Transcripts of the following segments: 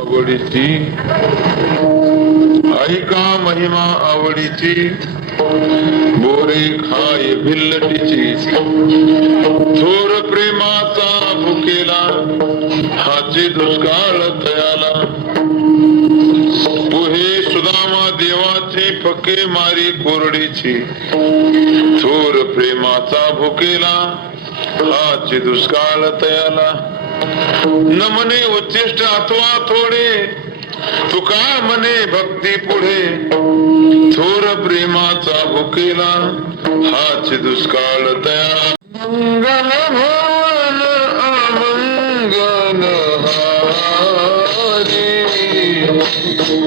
आवडीची ऐका महिमा आवडीची बोरे खाय भिल्लटीची थोर प्रेमाचा भुकेला हाची दुष्काळ तयाला पुहे सुदामा देवाची फके मारी कोरडीची थोर प्रेमाचा भुकेला हाची दुष्काळ तयाला न म्हणे उच्चिष्ट अथवा थोडे तुका म्हणे भक्ती पुढे थोर प्रेमाचा भुकेला हाच दुष्काळ तया मंगल भवन अमंगल हारी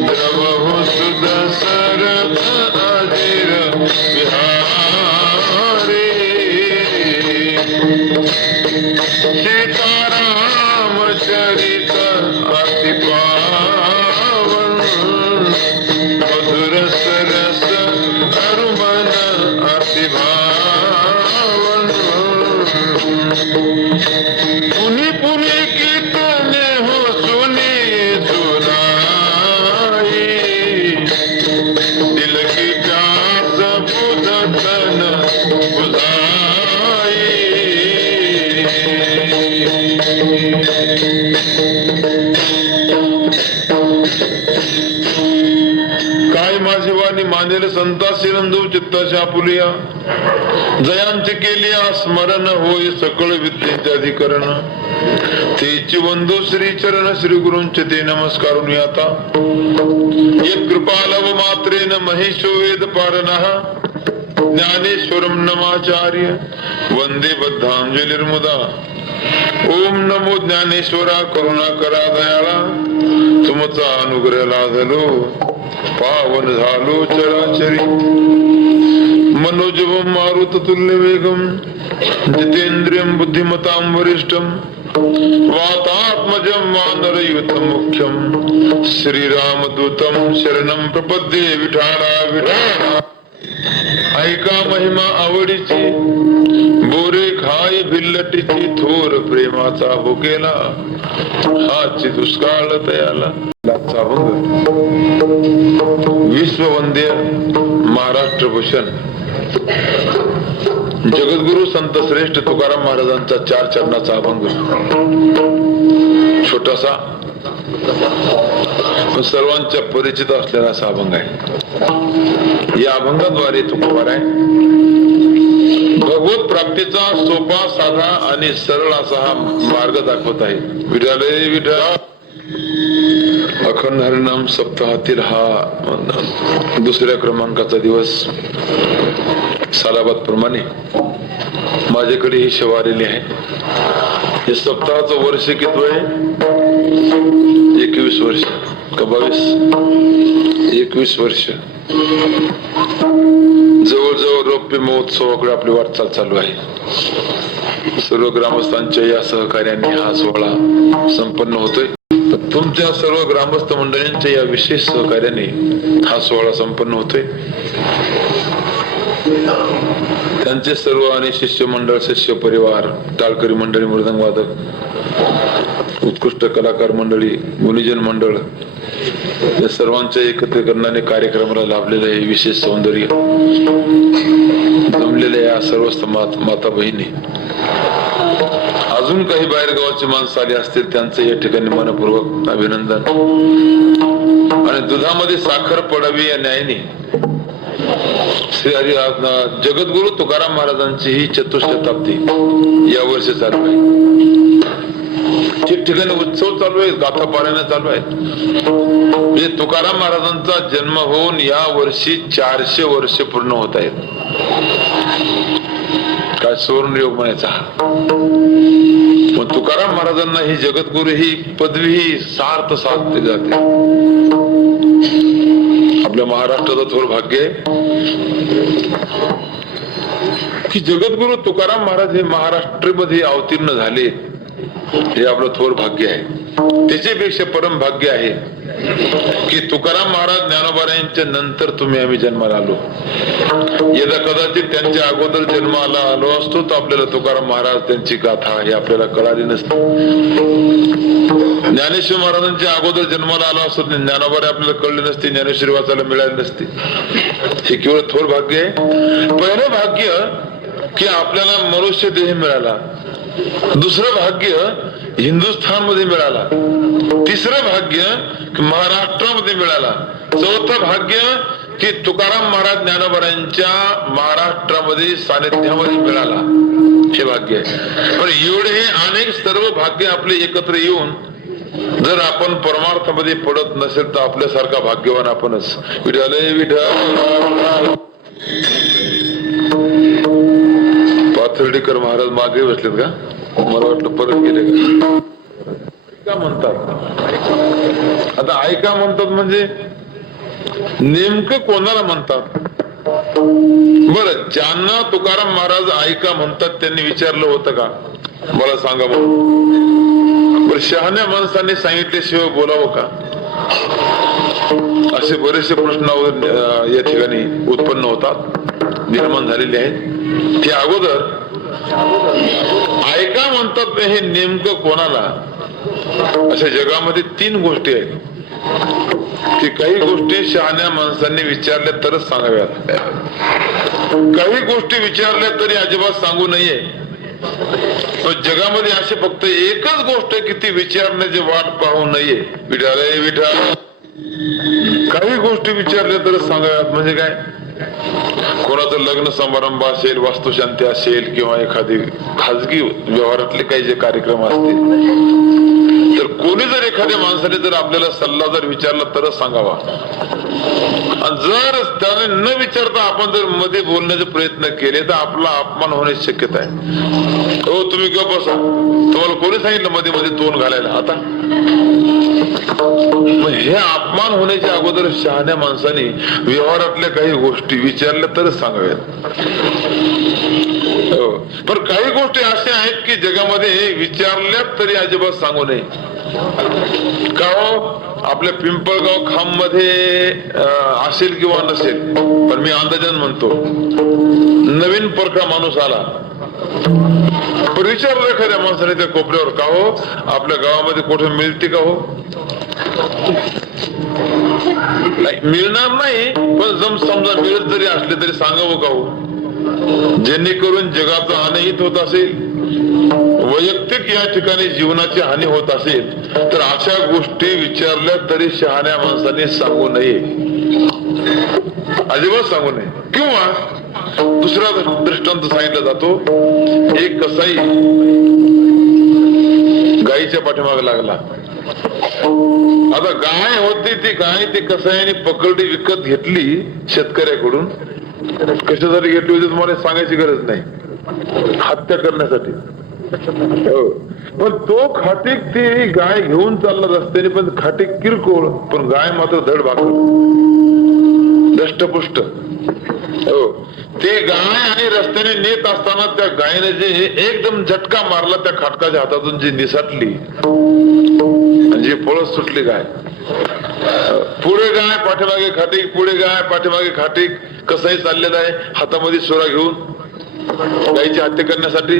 द्रवहु सुदसर अजिर विहारी सीताराम चरित अति पावन मधुर सरस अरुमन अति भावन पुनि पुनि कीर्तने हो सुनी सुनाई दिल की प्यास बुझ तन बुझाई। काय माझी वाणी मानेल संतासी नंदू चित्ताच्या आपुलिया जयांचे केलिया स्मरण होय सकळ विद्येचे अधिकरण तेची वंदू श्री चरण श्री गुरूंचे ते नमस्कारून आता एक कृपालव मात्रेन महिषो वेद पारणः ज्ञानेश्वरम नमाचार्य वंदे बद्धांजलिर्मुदा ओम नमो ज्ञानेश्वरा करुणा करा दयाळा तुमचा अनुग्रह लाभलो पावन झालो चराचरी मनोजवम मारुत तुल्य वेगम जितेंद्रियम बुद्धिमतां वरिष्ठम वातात्मजं वानरयुतं मुख्यं श्रीरामदूतं शरणं प्रपद्ये विठाला विठाला। ऐका महिमा आवडीची बोरे खाय भिल्लटीची थोर प्रेमाचा भुकेला हाची दुष्काळ तयाला। विश्ववंद्य महाराष्ट्र भूषण जगद्गुरु संत श्रेष्ठ तुकाराम महाराजांचा 4 चरणाचा अभंग छोटासा सर्वांच्या परिचित असलेला असा अभंग आहे। या अभंगाद्वारे तुकोबाराय भगवत प्राप्तीचा सोपा साधा आणि सरळ असा हा मार्ग दाखवत आहे। विठाले विठा अखंड हरिनाम सप्ताहातील हा दुसऱ्या क्रमांकाचा दिवस सालाबाद प्रमाणे माझ्याकडे ही सेवा आलेली आहे। हे सप्ताहाचं वर्ष किती आहे? 21 वर्ष का 22? 21 वर्ष। जवळजवळ रौप्य महोत्सवाकडे आपली वाटचाल चालू आहे। सर्व ग्रामस्थांच्या या सहकार्याने हा सोहळा संपन्न होतोय। तुमच्या सर्व ग्रामस्थ मंडळींच्या या विशेष सहकार्याने हा सोहळा संपन्न होतोय। त्यांचे सर्व आणि शिष्य मंडळ शिष्य परिवार टाळकरी मंडळी मृदंग वादक उत्कृष्ट कलाकार मंडळी गुणीजन मंडळ या सर्वांच्या एकत्रीकरणाने कार्यक्रमाला लाभलेलं हे विशेष सौंदर्य जमलेल्या या सर्व माता बहिणी अजून काही बाहेर गावाची माणसं आली असतील त्यांचं या ठिकाणी मनपूर्वक अभिनंदन आणि दुधामध्ये साखर पडावी या न्यायाने श्री हरी जगद्गुरु तुकाराम महाराजांची ही चतुशताब्दी या वर्षी चालू आहे। ठिकठिकाणी उत्सव चालू आहे, गाथा पारायण चालू आहे। म्हणजे तुकाराम महाराजांचा जन्म होऊन या वर्षी 400 वर्ष पूर्ण होत आहेत। काय सुवर्ण योग म्हणायचा। मग तुकाराम महाराजांना ही जगद्गुरु ही पदवी ही सार्थ साधली जाते। आपल्या महाराष्ट्राचं थोर भाग्य आहे की जगद्गुरु तुकाराम महाराज हे महाराष्ट्रामध्ये अवतीर्ण झाले, हे आपलं थोर भाग्य आहे। त्याच्यापेक्षा परम भाग्य आहे की तुकाराम महाराज ज्ञानोबारायांच्या नंतर आम्ही जन्माला आलो। यदा कदाचित त्यांच्या अगोदर जन्माला आलो असतो तर आपल्याला तुकाराम महाराज त्यांची गाथा हे आपल्याला कळाली नसते। ज्ञानेश्वर महाराजांच्या अगोदर जन्माला आला असतो ज्ञानोबाने आपल्याला कळले नसते, ज्ञानेश्वरी वाचायला मिळाली नसते. हे केवळ थोर भाग्य आहे. पहिलं भाग्य की आपल्याला मनुष्य देह मिळाला. दुसरं भाग्य हिंदुस्थान मध्ये मिळाला. तिसरं भाग्य महाराष्ट्रामध्ये मिळाला. चौथं भाग्य की तुकाराम महाराज ज्ञानोबांच्या महाराष्ट्रामध्ये सानिध्यामध्ये मिळाला. हे भाग्य आहे. पण एवढे अनेक सर्व भाग्य आपले एकत्र येऊन जर आपण परमार्थामध्ये पडत नसेल तर आपल्यासारखा भाग्यवान आपणच. विठ्ठल विठ्ठल. पाथर्डीकर महाराज मागे बसलेत का? मला वाटलं परत गेले का म्हणतात. आता ऐका म्हणतात म्हणजे नेमकं कोणाला म्हणतात? बरं, ज्यांना तुकाराम महाराज ऐका म्हणतात त्यांनी विचारलं होतं का? मला सांगा बरं. बरं, शहाण्या माणसांनी सांगितल्याशिवाय बोलावं का? असे बरेचसे प्रश्न या ठिकाणी उत्पन्न होतात, निर्माण झालेले आहेत. ते अगोदर ऐका म्हणतात हे नेमकं कोणाला? अशा जगामध्ये 3 गोष्टी आहेत की काही गोष्टी शहाण्या माणसांनी विचारल्या तरच सांगाव्यात, काही गोष्टी विचारल्या तरी अजिबात सांगू नये. जगामध्ये अशी फक्त एकच गोष्ट की ती विचारण्याची वाट पाहू नये. विठाला विठा. काही गोष्टी विचारल्या तरच सांगाव्यात म्हणजे काय? कोणाचं लग्न समारंभ असेल, वास्तुशांती असेल किंवा एखादी खाजगी व्यवहारातले काही जे कार्यक्रम असतील तर कोणी जर एखाद्या माणसाने जर आपल्याला सल्ला जर विचारला तरच सांगावा. आणि जर त्याने न विचारता आपण जर मध्ये बोलण्याचे प्रयत्न केले तर आपला अपमान होण्याची शक्यता आहे. हो तुम्ही गप बसा, तुम्हाला कोणी सांगितलं मध्ये मध्ये तोंड घालायला? आता हे अपमान होण्याच्या अगोदर शहाण्या माणसाने व्यवहारातल्या काही गोष्टी विचारल्या तरच सांगाव्यात. पण काही गोष्टी अशा आहेत की जगामध्ये विचारल्या तरी अजिबात सांगू नये. का हो? आपल्या पिंपळगाव खांब मध्ये असेल किंवा नसेल, पण मी अंदाजान म्हणतो नवीन परका माणूस आला पण विचारलं एखाद्या माणसाने त्या कोपऱ्यावर, का हो आपल्या गावामध्ये कुठे मिळते का हो? मिळणार नाही, पण जम समजा मिळत जरी असले तरी सांगावं का हो? जेणेकरून जगाचं अनहित होत असेल, वैयक्तिक या ठिकाणी जीवनाची हानी होत असेल तर अशा गोष्टी विचारल्या तरी शहाण्या माणसाने सांगू नये, अजिबात सांगू नये. किंवा दुसरा दृष्टांत सांगितला जातो. एक कसाई गायीच्या पाठीमागे लागला. आता गाय होती, ती गाय ती कसाईने पकडली, विकत घेतली शेतकऱ्याकडून. कशासाठी घेतली होती तुम्हाला सांगायची गरज नाही, हत्या करण्यासाठी. पण तो खाटीक ती गाय घेऊन चालला रस्त्याने, पण खाटीक किरकोळ, पण गाय मात्र धड भाकर दष्टपुष्ट. हो, ते गाय आणि रस्त्याने नेत असताना त्या गायने जे एकदम झटका मारला, त्या खाटकाच्या हातातून जी निसटली, जी पळस सुटली गाय. पुढे गाय पाठीमागे खाटीक, पुढे गाय पाठीमागे खाटीक. कसाही चाललेला आहे हातामध्ये सोरा घेऊन गायची हत्या करण्यासाठी.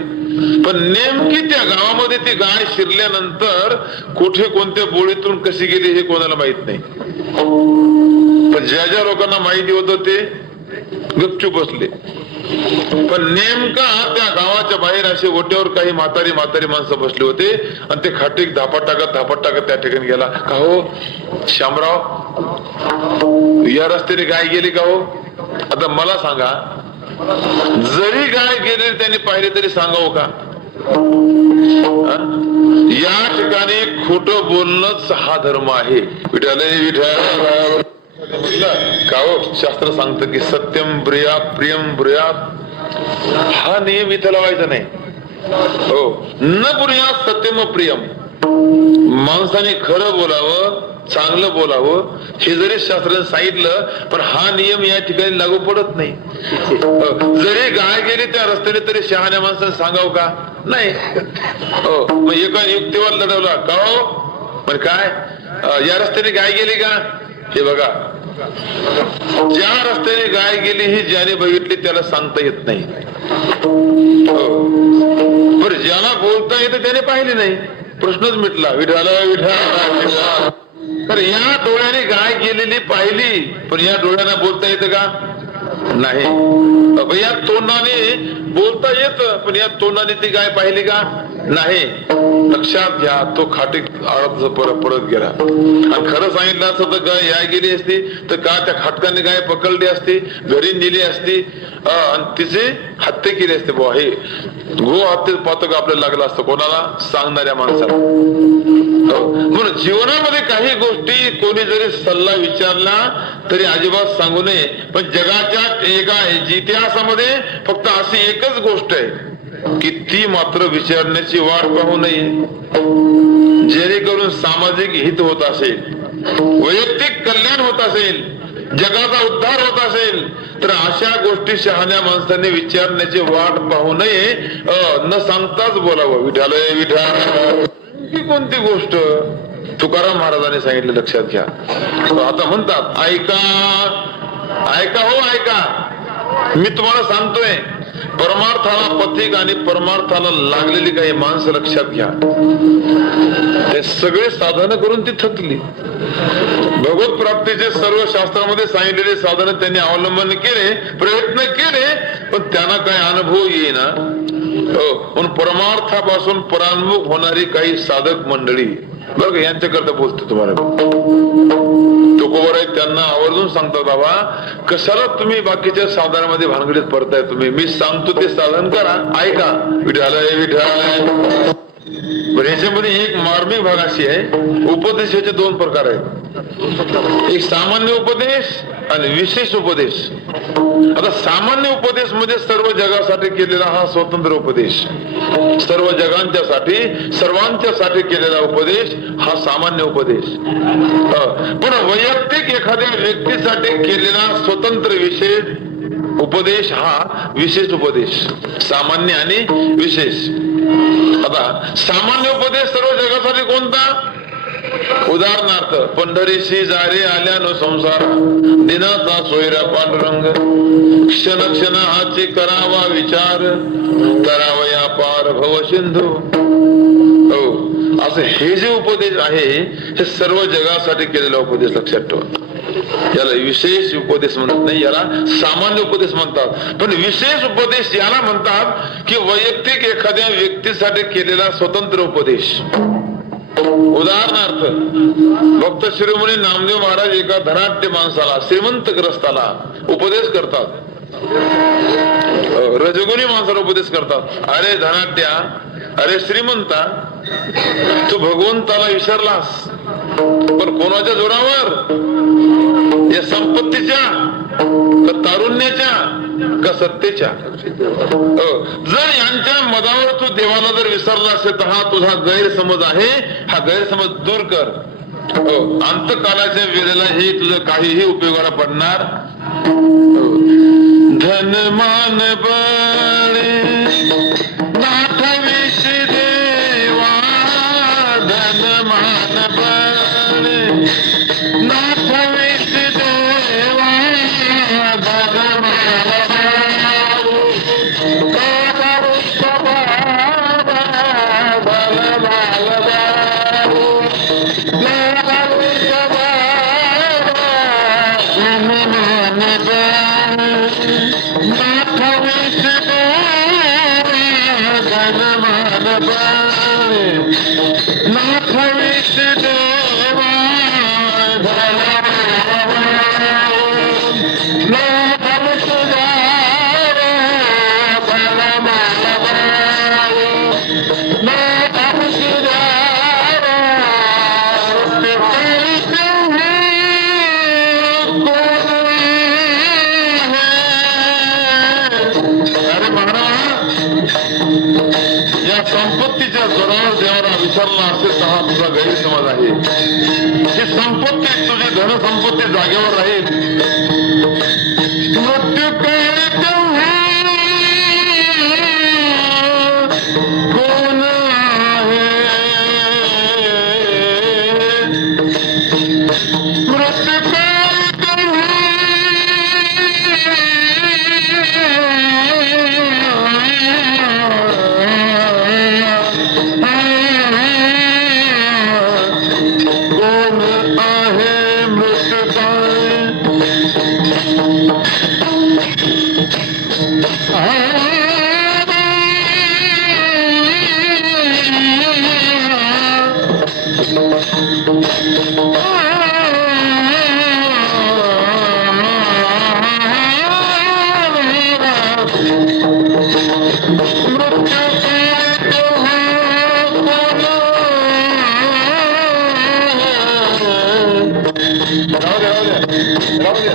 पण नेमकी त्या गावामध्ये ती गाय शिरल्यानंतर कुठे कोणत्या बोळीतून कशी गेली हे कोणाला माहित नाही. पण ज्या ज्या लोकांना माहिती होतं ते गपचूप बसले. पण नेमका त्या गावाच्या बाहेर असे ओट्यावर काही म्हातारी माणसं बसले होते आणि ते खाटीक धापट टाकत त्या ठिकाणी गेला. का हो शामराव, या रस्त्याने गाय गेली का हो? आता मला सांगा, जरी गाय गेले त्यांनी पाहिले तरी सांगावं का? या ठिकाणी खोटं बोलणंच हा धर्म आहे. विठ्ठल का हो? शास्त्र सांगतं की सत्यम ब्रूयात प्रियम ब्रूयात. हा नियम इथं लावायचा नाही. हो, न ब्रूयात सत्यम प्रियम. माणसाने खरं बोलावं, चांगलं बोलावं हे जरी शास्त्राने सांगितलं, पण हा नियम या ठिकाणी लागू पडत नाही. जरी गाय गेली त्या रस्त्याने तरी शहाण्या माणसाने सांगावं का? नाही. हो, मग एका युक्तीवर लढवला. का हो? पण काय या रस्त्याने गाय गेली का? हे बघा, ज्या रस्त्याने गाय गेली ही ज्याने बघितली त्याला सांगता येत नाही. बरं, ज्याला बोलता येतं त्याने पाहिले नाही, प्रश्नच मिटला. विठाला विठा. तर या डोळ्याने गाय गेलेली पाहिली, पण या डोळ्याने बोलता येतं का? नाही. या तोंडाने बोलता येतं, पण या तोंडाने ती गाय पाहिली का? नाही. लक्षात घ्या, तो खाटी आळत पडत गेला. आणि खरं सांगितलं असतं तर गाय या गेली असती तर का त्या खाटकाने गाय पकडली असती, घरी नेली असती आणि तिचे हत्या केली असते. बुवा हे गो हत्या पातक आपल्याला लागलं असतं, कोणाला? सांगणाऱ्या माणसाला. म्हणून जीवनामध्ये काही गोष्टी कोणी जरी सल्ला विचारला तरी अजिबात सांगू नये. पण जगाच्या एका इतिहासामध्ये फक्त अशी एकच गोष्ट आहे की ती मात्र विचारण्याची वाट पाहू नये. जेणेकरून सामाजिक हित होत असेल, वैयक्तिक कल्याण होत असेल, जगाचा उद्धार होत असेल तर अशा गोष्टी शहाण्या माणसाने विचारण्याची वाट पाहू नये. न सांगताच बोलावं. विठालय विठा. ही कोणती गोष्ट तुकाराम महाराजांनी सांगितलं, लक्षात घ्या. आता म्हणतात ऐका ऐका हो ऐका, मी तुम्हाला सांगतोय. परमार्थाला पथिक आणि परमार्थाला लागलेली काही माणसं लक्षात घ्या, ते सगळे साधन करून ती थकली. भगवत प्राप्तीचे सर्व शास्त्रामध्ये सांगितलेले साधन त्यांनी अवलंबन केले, प्रयत्न केले, पण त्यांना काही अनुभव येईना. म्हणून परमार्थापासून परान्मुख होणारी काही साधक मंडळी बरं, यांच्याकरता बोलतो तुम्हाला. तुकोबर आहेत, त्यांना आवर्जून सांगतात, बाबा कशाला तुम्ही बाकीच्या साधनामध्ये भानगडीत पडताय? तुम्ही मी सांगतो ते साधन करा, ऐका. विठालय विठालय. पण याच्यामध्ये एक मार्मिक भाग अशी आहे, उपदेशाचे दोन प्रकार आहेत. एक सामान्य उपदेश आणि विशेष उपदेश. आता सामान्य उपदेश म्हणजे सर्व जगासाठी केलेला हा स्वतंत्र उपदेश, सर्व जगांच्यासाठी सर्वांच्यासाठी केलेला उपदेश हा सामान्य उपदेश. पण वैयक्तिक एखाद्या व्यक्तीसाठी केलेला स्वतंत्र विशेष उपदेश हा विशेष उपदेश. सामान्य आणि विशेष. आता सामान्य उपदेश सर्व जगासाठी कोणता? उदाहरणार्थ, पंढरीशी जारे आल्यानो संसार, दिनाचा सोयरा पांडुरंग, क्षण क्षण हाची करावा विचार, करावया पार भव सिंधू. असं हे जे उपदेश आहे हे सर्व जगासाठी केलेला उपदेश. लक्षात ठेवा. याला विशेष उपदेश म्हणत नाही, याला सामान्य उपदेश म्हणतात. पण विशेष उपदेश याला म्हणतात की वैयक्तिक एखाद्या व्यक्तीसाठी केलेला स्वतंत्र उपदेश. उदाहरणार्थ, भक्त शिरोमणी नामदेव महाराज एका धनाढ्य माणसाला, श्रीमंत ग्रस्ताला उपदेश करतात. रजगुणी माणसाला उपदेश करतात. अरे धनाढ्या, अरे श्रीमंता, तू भगवंताला विसरलास, पण कोणाच्या जोरावर? या संपत्तीच्या का तारुण्याच्या का सत्तेच्या? जर यांच्या मदावर तू देवाला जर विसरला असेल तर हा तुझा गैरसमज आहे. हा गैरसमज दूर कर. अंतकालाच्या वेळेला हे तुझं काहीही उपयोगाला पडणार. धनमान बळे नाठविष देवा, धनमान बळे नाठविष देवा, संपत्तीच्या जोरावर देवाला विसरला असेल तर हा तुझा गैरसमज आहे. ही संपत्ती, तुझी धनसंपत्ती जागेवर राहील. मृत्यू काळी कोण आहे? मृत्यू काळी राहू द्या राहू द्या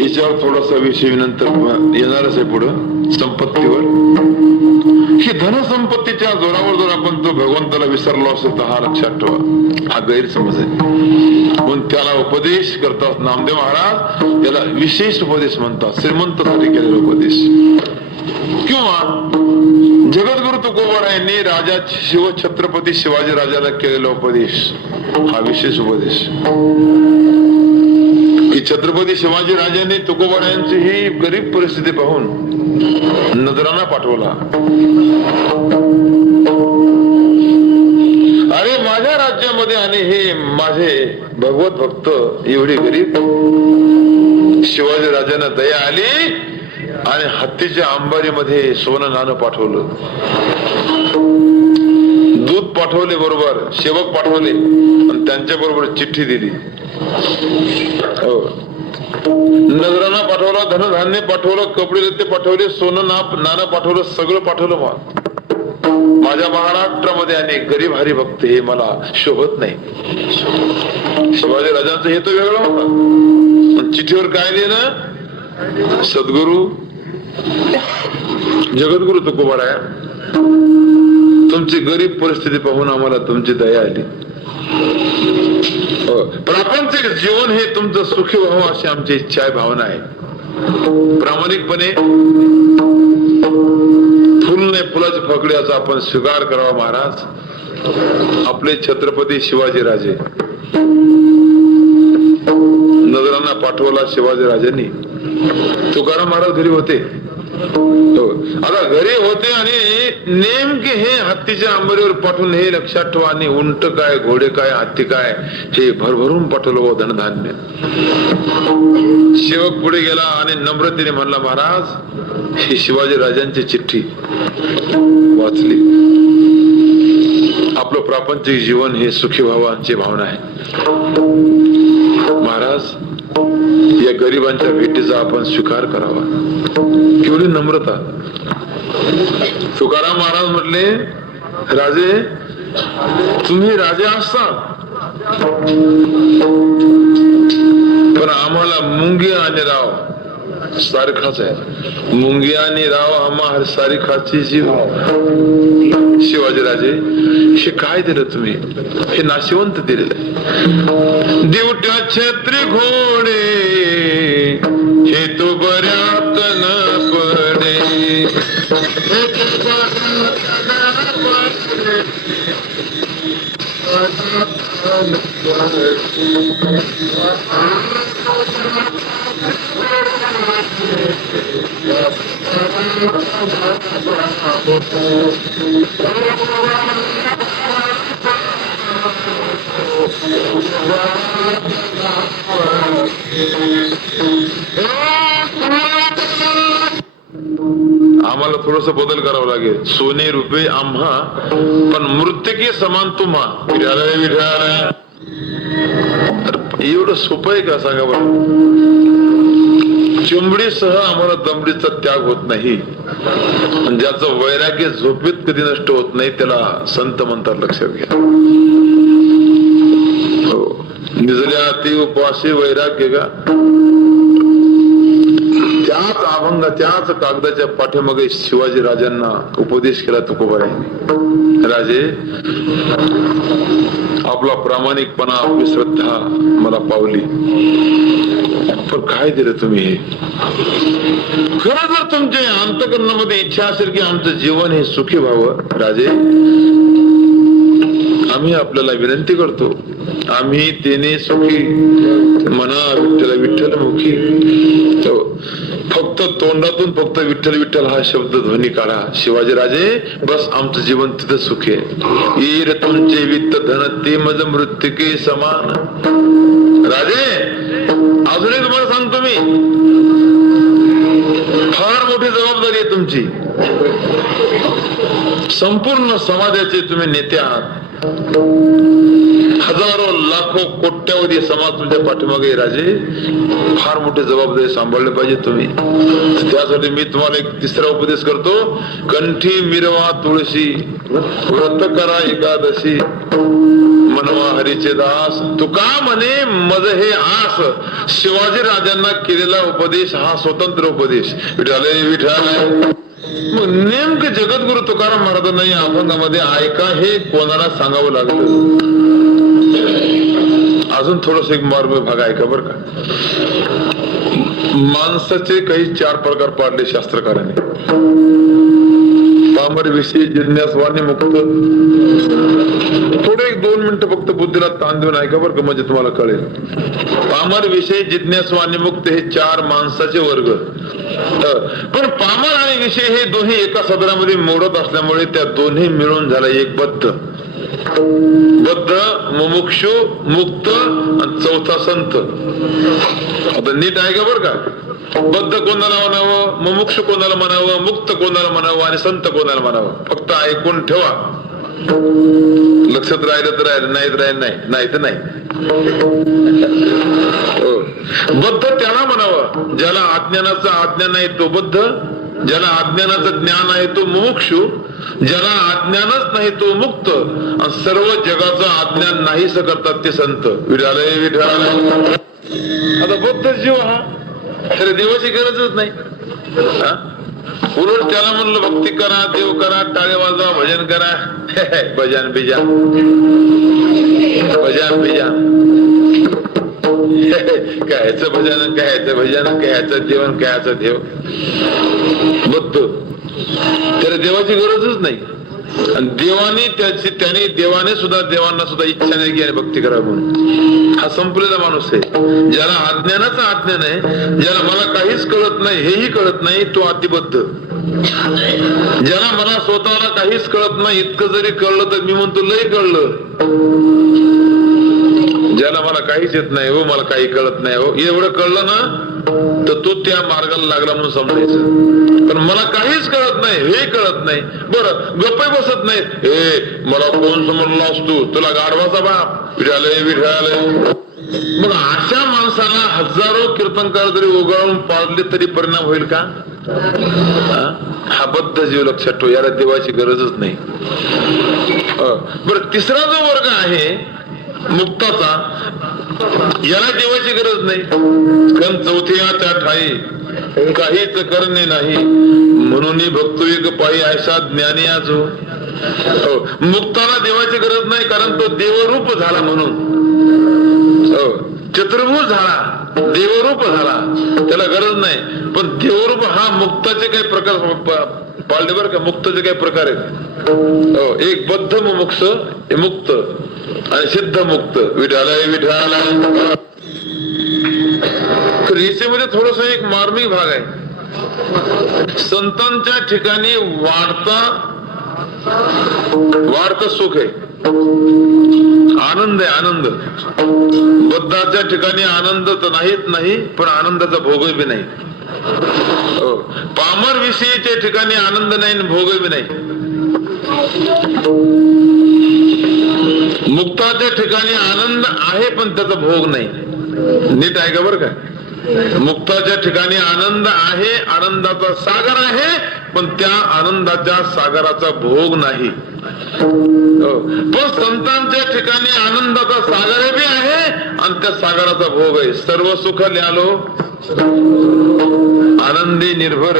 याच्यावर थोडासा विषय नंतर येणारच आहे पुढं संपत्तीवर. ही धनसंपत्तीच्या जोरावर जर आपण तो भगवंताला विसरलो असेल तर हा लक्षात ठेवा, हा गैरसमज आहे. म्हणून त्याला उपदेश करतात नामदेव महाराज, याला विशेष उपदेश म्हणतात, श्रीमंतासाठी केलेला उपदेश. किंवा जगद्गुरु तुकोबारायांनी राजा शिवछत्रपती शिवाजी राजाला केलेला उपदेश, हा विशेष उपदेश. की छत्रपती शिवाजी राजांनी तुकोबारायांची ही गरीब परिस्थिती पाहून नजराना पाठवला. अरे माझ्या राज्यामध्ये आणि हे माझे भगवत भक्त एवढी गरीब. शिवाजी राजांना दया आली आणि हत्तीच्या अंबारीमध्ये सोनं नाणं पाठवलं, दूध पाठवले, बरोबर सेवक पाठवले आणि त्यांच्या बरोबर चिठ्ठी दिली. हो, नजराना पाठवला, धनधान्य पाठवलं, कपडे लत्ते पाठवले, सोनं नाणं पाठवलं, सगळं पाठवलं. माझ्या महाराष्ट्रामध्ये अनेक गरीब हरिभक्त हे मला शोभत नाही. शिवाजी राजांचं हे तर वेगळं होतं. चिठ्ठीवर काय लिहिलं? सद्गुरु जगद्गुरु तुकोबाराय, तुमची गरीब परिस्थिती पाहून आम्हाला तुमची दया आली. प्रापंचिक जीवन हे तुमचं सुखी व्हावं अशी आमची इच्छा आहे, भावना आहे. प्रामाणिकपणे फुलने फुलाचे फकडे याचा आपण स्वीकार करावा. महाराज आपले छत्रपती शिवाजी राजे, नजरांना पाठवला शिवाजी राजांनी. तुकाराम महाराज घरी होते. आता घरी होते आणि नेमके हे हत्तीच्या अंबरीवर पाठवून, हे लक्षात ठेवा. आणि उंट काय, घोडे काय, हत्ती काय, हे भरभरून पाठवलं धनधान्य. सेवक पुढे गेला आणि नम्रतेने म्हणला, महाराज ही शिवाजी राजांची चिठ्ठी वाचली. आपलं प्रापंचिक जीवन हे सुखी व्हावाची भावना आहे. महाराज या गरिबांच्या भेटीचा आपण स्वीकार करावा. केवढी नम्रता. तुकाराम महाराज म्हटले, राजे तुम्ही राजे असता पण आम्हाला मुंगी आणि राव सारखाच आहे. मुंगी आणि राव आम्हा सारखाची जीव. शिवाजी राजे हे काय दिलं तुम्ही? हे नाशिवंत दिलेलं आहे. दिवट्या छत्री घोडे हे तो बऱ्यात न पडे. आम्हाला थोडस बदल करावं लागेल. सोने रुपये आम्हा पण मृत्यके समान तुम्हा. एवढं सोपं आहे का सांगा बरं? चिंबडीसह आम्हाला दमडीचा त्याग होत नाही. ज्याचं वैराग्य झोपेत कधी नष्ट होत नाही त्याला संत म्हणतात, लक्षात घ्या. हो, निजल्या अति उपवासी वैराग्य का? त्याच अभंग, त्याच कागदाच्या पाठीमागे शिवाजी राजांना उपदेश केला तुकोबारायांनी. राजे आपला प्रामाणिकपणा, आपली श्रद्धा मला पावली. पण काय दिलं तुम्ही हे? खरं जर तुमच्या अंतःकरणामध्ये इच्छा असेल की आमचं जीवन हे सुखी व्हावं, राजे, आम्ही आपल्याला विनंती करतो, आम्ही तेने सुखी म्हणा विठ्ठल विठ्ठल मुखी. फक्त तोंडातून फक्त विठ्ठल विठ्ठल हा शब्द ध्वनी काढा शिवाजी राजे, बस आमचं जीवन तिथं सुखी आहे. ईर तुमचे वित्त धन ते मज मृत्युके समान. राजे, अजूनही तुम्हाला सांगतो मी, फार मोठी जबाबदारी आहे तुमची. संपूर्ण समाजाचे तुम्ही नेते आहात. हजारो लाखो कोट्यावधी समाज तुमच्या पाठीमागे. राजे, फार मोठी जबाबदारी सांभाळली पाहिजे तुम्ही. त्यासाठी मी तुम्हाला एक तिसरा उपदेश करतो. कंठी मिरवा तुळशी, व्रत करा एकादशी, मनवा हरीचे दास. तुका म्हणे मज हे आस. शिवाजी राजांना केलेला उपदेश हा स्वतंत्र उपदेश. विठाले विठाले. मग नेमकं जगद्गुरु तुकाराम महाराजांना या अभंगामध्ये ऐका हे कोणाला सांगावं लागलं? अजून थोडस एक मार्ग भाग ऐका बर का. माणसाचे काही 4 प्रकार पाडले शास्त्रकारांनी. पामर विषयी, जिज्ञासवानी, मुक्त. थोडे 1-2 मिनिटं फक्त बुद्धीला ताण देऊन ऐका बर का, म्हणजे तुम्हाला कळेल. पामर विषय, जिज्ञासवानी, मुक्त हे 4 माणसाचे वर्ग. पण पामर आणि विषय हे दोन्ही एका सदरामध्ये मोडत असल्यामुळे त्या दोन्ही मिळून झाला एक बद्ध. बद्ध, मुमुक्षु, मुक्त आणि चौथा संत. आता नीट ऐका बर का. बद्ध कोणाला म्हणावं, मुमुक्षु कोणाला म्हणावं, मुक्त कोणाला म्हणावं आणि संत कोणाला म्हणावं, फक्त ऐकून ठेवा. लक्षात राहिलं तर राहिलं, नाही तर राहिलं, नाही तर नाही. बद्ध त्याला म्हणावं ज्याला अज्ञानाचं अज्ञान आहे तो बद्ध, ज्याला अज्ञानाचं ज्ञान आहे तो मुमुक्षु, ज्याला अज्ञानच नाही तो मुक्त, आणि सर्व जगाचं अज्ञान नाहीस करतात ते संत. विठालय विठालय. आता बद्ध जीव हा खरं देवाची गरजच नाही. उलट त्याला म्हणलं भक्ती करा, देव करा, टाळे वाजवा, भजन करा. भजन बिजान भजन बिजान. कायचं भजन, कायचं भजन, कायचं जेवण, कायचं देव. बद्ध त्याला देवाची गरजच नाही. आणि देवाने देवाने सुद्धा देवांना सुद्धा इच्छा नाही की भक्ती करा म्हणून. हा संपलेला माणूस आहे. ज्याला अज्ञानाचं अज्ञान आहे, ज्याला मला काहीच कळत नाही हेही कळत नाही, तो अतिबद्ध. ज्याला मला स्वतःला काहीच कळत नाही, इतकं जरी कळलं तर मी म्हणतो लय कळलं. ज्याला मला काहीच येत नाही हो, मला काही कळत नाही हो, एवढं कळलं ना तर तो त्या मार्गाला लागला म्हणून समजायचं. पण मला काहीच कळत नाही, हे कळत नाही, बरं गप्पे बसत नाही. हे मला कोण समजला असतो, तुला गाढवाचा बाप. विठालय विठालय. मग अशा माणसाला हजारो कीर्तनकार जरी उगाळून पाडले तरी परिणाम होईल का? हा बद्ध जीव लक्षात ठेव, याला देवाची गरजच नाही. बरं, तिसरा जो वर्ग आहे मुक्ताचा, याला देवाची गरज नाही. कारण चौथ्याच्या ठाई काहीच करणे नाही, म्हणून भक्तो एक पायी ऐसा ज्ञानी आजो. मुक्ताला देवाची गरज नाही, कारण तो देवरूप झाला म्हणून. चतुर्भुज झाला, देवरूप झाला, त्याला गरज नाही. पण देवरूप हा मुक्ताचे काही प्रकार पाळले बरं का. मुक्ताचे काही प्रकार आहेत. एक बद्ध मुमुक्ष, मुक्त आणि सिद्ध मुक्त. विठालय विठालय. ऋषीमध्ये थोडस एक मार्मिक भाग आहे. संतांच्या ठिकाणी वाढतं सुख आहे, आनंद आहे, आनंद. बद्धाच्या ठिकाणी आनंद तर नाहीच नाही, पण आनंदाचा भोग बी नाही. पामर विषयीच्या ठिकाणी आनंद नाही, भोग बी नाही. मुक्ताच्या ठिकाणी आनंद आहे पण त्याचा भोग नाही. नीट आहे का बरं का. मुक्ताच्या ठिकाणी आनंद आहे, आनंदाचा सागर आहे, पण त्या आनंदाच्या सागराचा भोग नाही. पण संतांच्या ठिकाणी आनंदाचा सागर बी आहे आणि त्या सागराचा भोग आहे. सर्व सुख ल्यालो आनंदी निर्भर.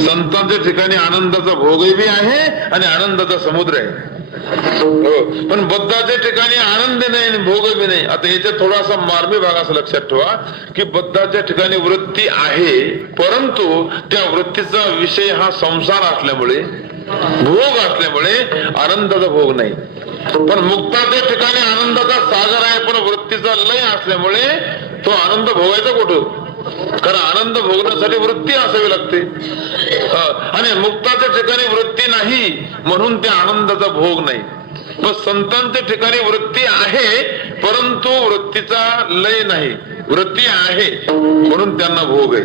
संतांच्या ठिकाणी आनंदाचा भोग बी आहे आणि आनंदाचा समुद्र आहे. हो, पण बद्धाच्या ठिकाणी आनंद नाही आणि भोग बी नाही. आता याच्यात थोडासा मार्मी भाग असं लक्षात ठेवा की बद्धाच्या ठिकाणी वृत्ती आहे, परंतु त्या वृत्तीचा विषय हा संसार असल्यामुळे, भोग असल्यामुळे आनंदाचा भोग नाही. पण मुक्ताच्या ठिकाणी आनंदाचा सागर आहे, पण वृत्तीचा लय असल्यामुळे तो आनंद भोगायचा कुठं? कारण आनंद भोगण्यासाठी वृत्ती असावी लागते. आणि मुक्ताच्या ठिकाणी वृत्ती नाही म्हणून त्या आनंदाचा भोग नाही. पण संतांच्या ठिकाणी वृत्ती आहे, परंतु वृत्तीचा लय नाही. वृत्ती आहे म्हणून त्यांना भोग आहे.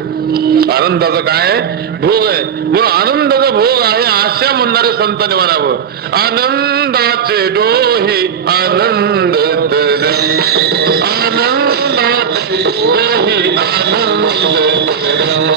आनंदाचा काय भोग आहे, म्हणून आनंदाचा भोग आहे अशा म्हणणारे संतांनी म्हणावं, आनंदाचे डोही आनंद तरंग, आनंदाचे डोही आनंद तरंग,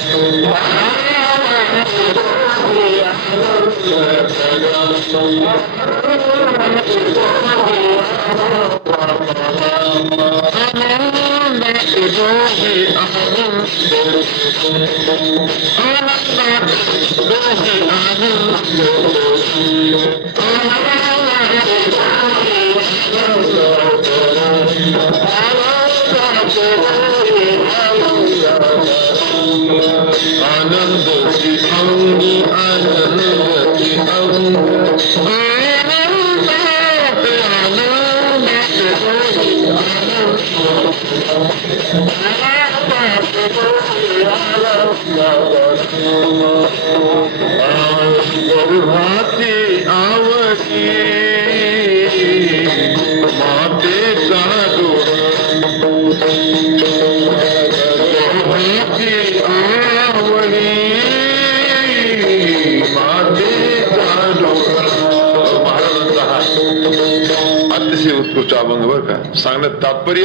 अभंग बर का. सांगण्यात तात्पर्य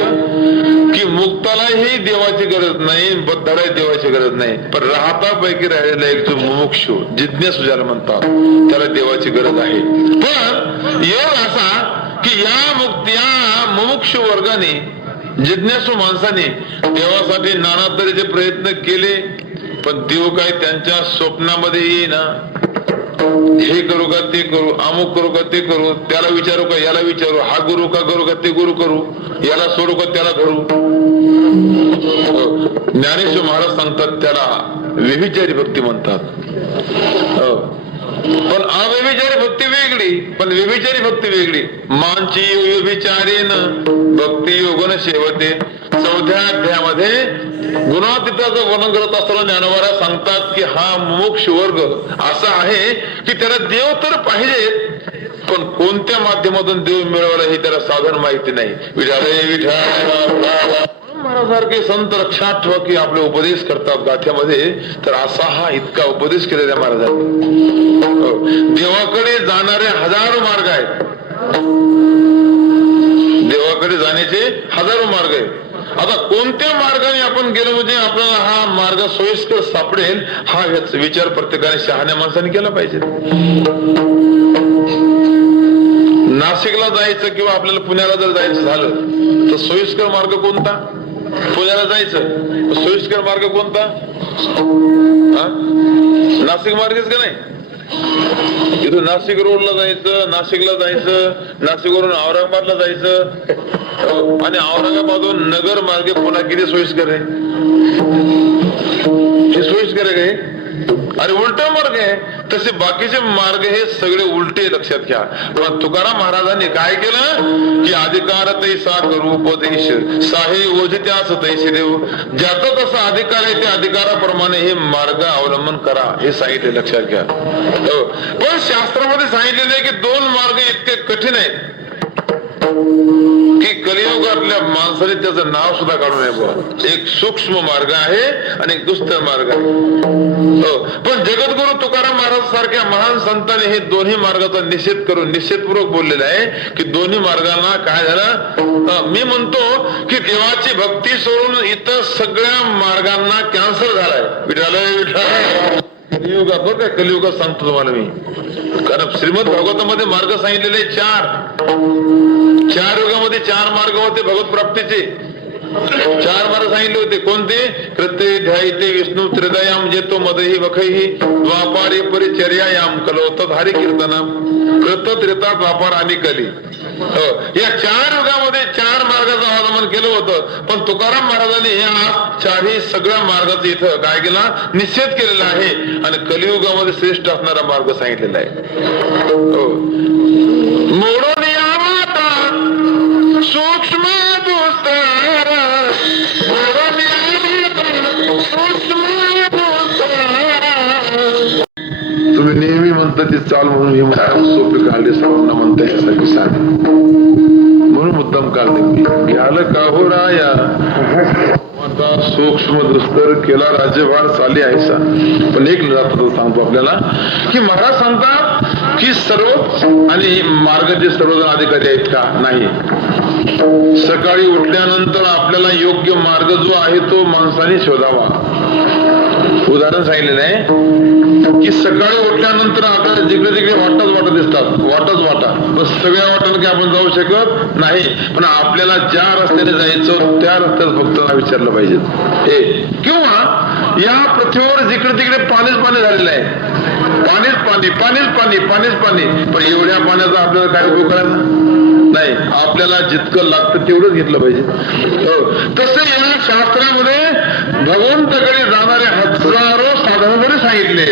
की मुक्तालाही देवाची गरज नाही, बद्धालाही देवाची गरज नाही, पण राहतापैकी राहिलेला एक जो मुमुक्षु, जिज्ञासू ज्याला म्हणतात, त्याला देवाची गरज आहे. पण योग असा की या मुमुक्षु वर्गाने, जिज्ञासू माणसाने देवासाठी नाना तऱ्हेचे प्रयत्न केले, पण देव काय त्यांच्या स्वप्नामध्ये येईना. हे करू का ते करू, अमुक करू का ते करू, त्याला विचारू का याला विचारू, हा गुरु का करू का ते गुरु करू, याला सोडू का त्याला धरू. ज्ञानेश्वर महाराज सांगतात त्याला व्यभिचारी भक्ती म्हणतात. पण अव्यभिचारी भक्ती वेगळी, पण व्यभिचारी भक्ती वेगळी. मांची व्यभिचारेन भक्ती योगन शेवते. 4थ्या अध्यायामध्ये गुणातीताचं वर्णन करत असताना ज्ञानोबा सांगतात की हा मुमुक्ष वर्ग असा आहे की त्याला देव तर पाहिजे, पण कोणत्या माध्यमातून देव मिळवला हे त्याला साधन माहिती नाही. महाराजांसारखे संत लक्षात ठेवा की आपले उपदेश करतात गाथ्यामध्ये, तर असा हा इतका उपदेश केलेला महाराजांनी. देवाकडे जाणारे हजारो मार्ग आहेत, देवाकडे जाण्याचे हजारो मार्ग आहेत. आता कोणत्या मार्गाने आपण गेलो म्हणजे आपल्याला हा मार्ग सोयीस्कर सापडेल, हा विचार प्रत्येकाने शहाण्या माणसाने केला पाहिजे. नाशिकला जायचं किंवा आपल्याला पुण्याला जर जायचं झालं तर सोयीस्कर मार्ग कोणता? पुण्याला जायचं सोयीस्कर मार्ग कोणता? नाशिक मार्गच का नाही? इथून नाशिक रोडला जायचं, नाशिकला जायचं, नाशिकवरून औरंगाबादला जायचं, आणि औरंगाबादहून नगर मार्गे पुन्हा किती सोयीस्कर आहे? हे सोयीस्कर आहे काय? अरे उलट मार्ग आहे. तसे बाकीचे मार्ग हे सगळे उलटे, लक्षात घ्या. पण तुकाराम महाराजांनी काय केलं की अधिकार तैसा करू उपदेश साहे ओझित्यास तैसे देव. ज्याचा तसा अधिकार आहे त्या अधिकाराप्रमाणे हे मार्ग अवलंबन करा हे सांगितले, लक्षात घ्या. पण शास्त्रामध्ये सांगितलेले आहे की 2 मार्ग इतके कठीण आहेत की कलियुगातल्या माणसाने त्याचं नाव सुद्धा काढू नये. एक सूक्ष्म मार्ग आहे आणि एक दुस्तर मार्ग आहे. पण जगद्गुरु तुकाराम महाराज सारख्या महान संतांनी हे दोन्ही मार्गाचा निषेध करून निषेधपूर्वक बोललेला आहे की दोन्ही मार्गांना काय झालं. मी म्हणतो की देवाची भक्ती सोडून इतर सगळ्या मार्गांना कॅन्सर झालाय. विठालय कलियुगात, बरं का, कलियुगात सांगतो तुम्हाला मी. कारण श्रीमद भागवतामध्ये मार्ग सांगितलेले 4 युगामध्ये 4 मार्ग होते भगवत प्राप्तीचे. 4 मार्ग सांगितले होते. कोणते? कृत्य ध्यायते विष्णू त्रिदयाम जेतो मदही वखही द्वापारे परिचर्यायाम कलवतात हरी कीर्तनाम. कृत त्रेता द्वापार आणि कली. या 4 युगामध्ये 4 मार्गाचं अवलंबन केलं होतं. पण तुकाराम महाराजांनी या 4ही सगळ्या मार्गाचा इथं काय केला? निषेध केलेला आहे आणि कलियुगामध्ये श्रेष्ठ असणारा मार्ग सांगितलेला आहे. मोडून यावाता सूक्ष्म दुस्तर, मोडून यावाता सूक्ष्म दुस्तर. तुम्ही नेहमी म्हणता ती चाल म्हणून हे सोपे काढले सर्वांना म्हणता यासाठी सांग म्हणून मुद्दाम काढले मी. घ्याल का हो राया सूक्ष्म दुस्तर केला राज्यभार चाली आहेसा. पण एक सांगतो आपल्याला की महाराज सांगतात की सर्व आणि मार्गाचे सर्वजण अधिकारी आहेत का? नाही. सकाळी उठल्यानंतर आपल्याला योग्य मार्ग जो आहे तो माणसाने शोधावा. उदाहरण सांगितलेलं आहे की सकाळी उठल्यानंतर आपल्याला जिकडे तिकडे वाटा दिसतात. वाटा पण सगळ्या वाटांना की आपण जाऊ शकत नाही. पण आपल्याला ज्या रस्त्याने जायचं त्या रस्त्यात फक्त विचारलं पाहिजे. हे किंवा या पृथ्वीवर जिकडे तिकडे पाणी झालेलं आहे. पाणी पण एवढ्या पाण्याचा आपल्याला काय उपयोग करायचा नाही. आपल्याला जितकं लागतं तेवढंच घेतलं पाहिजे. तसं या शास्त्रामध्ये भगवंताकडे जाणारे हजारो साधन जरी सांगितले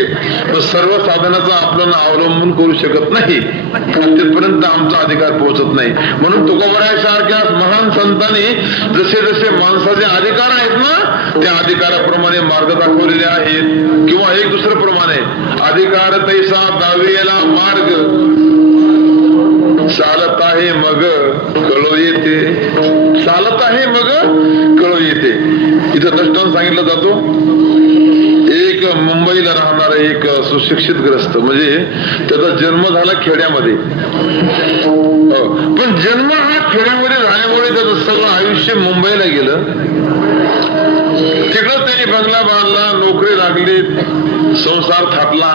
तर सर्व साधनाचा आपल्याला अवलंबन करू शकत नाही. तिथपर्यंत आमचा अधिकार पोहोचत नाही. म्हणून तुकोबरायासारख्या महान संतांनी जसे जसे माणसाचे अधिकार आहेत ना त्या अधिकाराप्रमाणे मार्ग दाखवलेले आहेत. किंवा एक दुसरं प्रमाणे अधिकार तैसा दावेला मार्ग चालत आहे मग कळू येते. चालत आहे मग कळू येते. इथं दृष्टांत सांगितलं जातो. एक मुंबईला राहणारा एक सुशिक्षित ग्रस्त म्हणजे त्याचा जन्म झाला खेड्यामध्ये. पण जन्म हा खेड्यामध्ये झाल्यामुळे त्याचं सगळं आयुष्य मुंबईला गेलं. तिकडं त्यांनी बंगला बांधला, नोकरी लागली, संसार थाटला.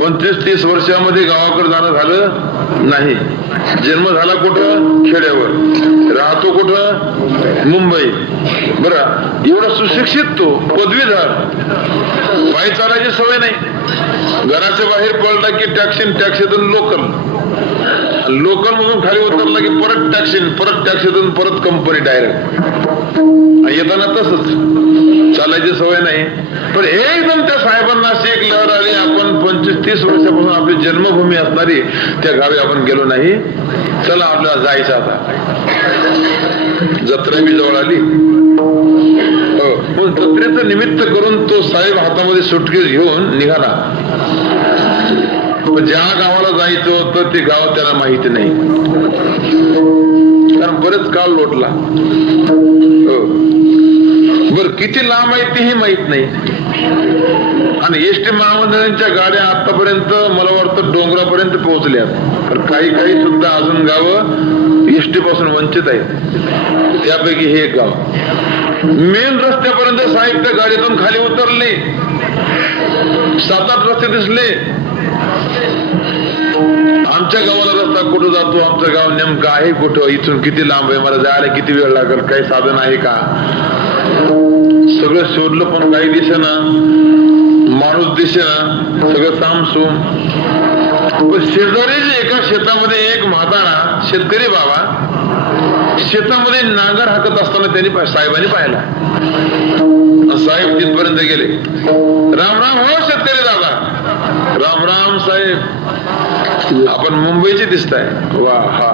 25-30 वर्षामध्ये गावाकडे जाणं झालं नाही. जन्म झाला कुठं? खेड्यावर. राहतो कुठं? मुंबई. बरं, एवढा सुशिक्षित तो पदवीधर, पायी चालायची सवय नाही. घराच्या बाहेर पडला की टॅक्सीतून लोकल मधून खाली उतरला की परत टॅक्सीतून परत कंपनी डायरेक्ट. येताना तसंच चालायची सवय नाही. पण एकदम त्या साहेबांना अशी एक लहर आली. आपण 25-30 वर्षापासून आपली जन्मभूमी असणारी त्या गावी आपण गेलो नाही. चला आपल्याला जायचं आता. जत्रा बी जवळ आली. पण जत्रेचं निमित्त करून तो साहेब हातामध्ये सुटकेस घेऊन निघाला. पण ज्या गावाला जायचं होतं ते गाव त्याला माहिती नाही. कारण बरेच काळ लोटला. बर, किती लांब आहे तेही माहित नाही. आणि एसटी महामंडळाच्या गाड्या आतापर्यंत मला वाटतं डोंगरापर्यंत पोहोचल्या. तर काही सुद्धा अजून गावं एसटी पासून वंचित आहेत. त्यापैकी हे एक गाव. मेन रस्त्यापर्यंत साहेब त्या गाडीतून खाली उतरले. 7-8 रस्ते दिसले. आमच्या गावाला रस्ता कुठं जातो? आमचं गाव नेमकं आहे कुठं? इथून किती लांब आहे? मला जायला किती वेळ लागेल? काही साधन आहे का? सगळं शोधलं पण काही दिसेना. माणूस दिसेना. सगळं सामसूम. पण शेजारीच एका शेतामध्ये एक म्हातारा शेतकरी बाबा शेतामध्ये नांगर हाकत असताना त्यांनी साहेबांनी पाहिला. साहेब तिथपर्यंत गेले. राम राम हो शेतकरी दादा. राम राम साहेब, आपण मुंबईचे दिसताय. वा हा.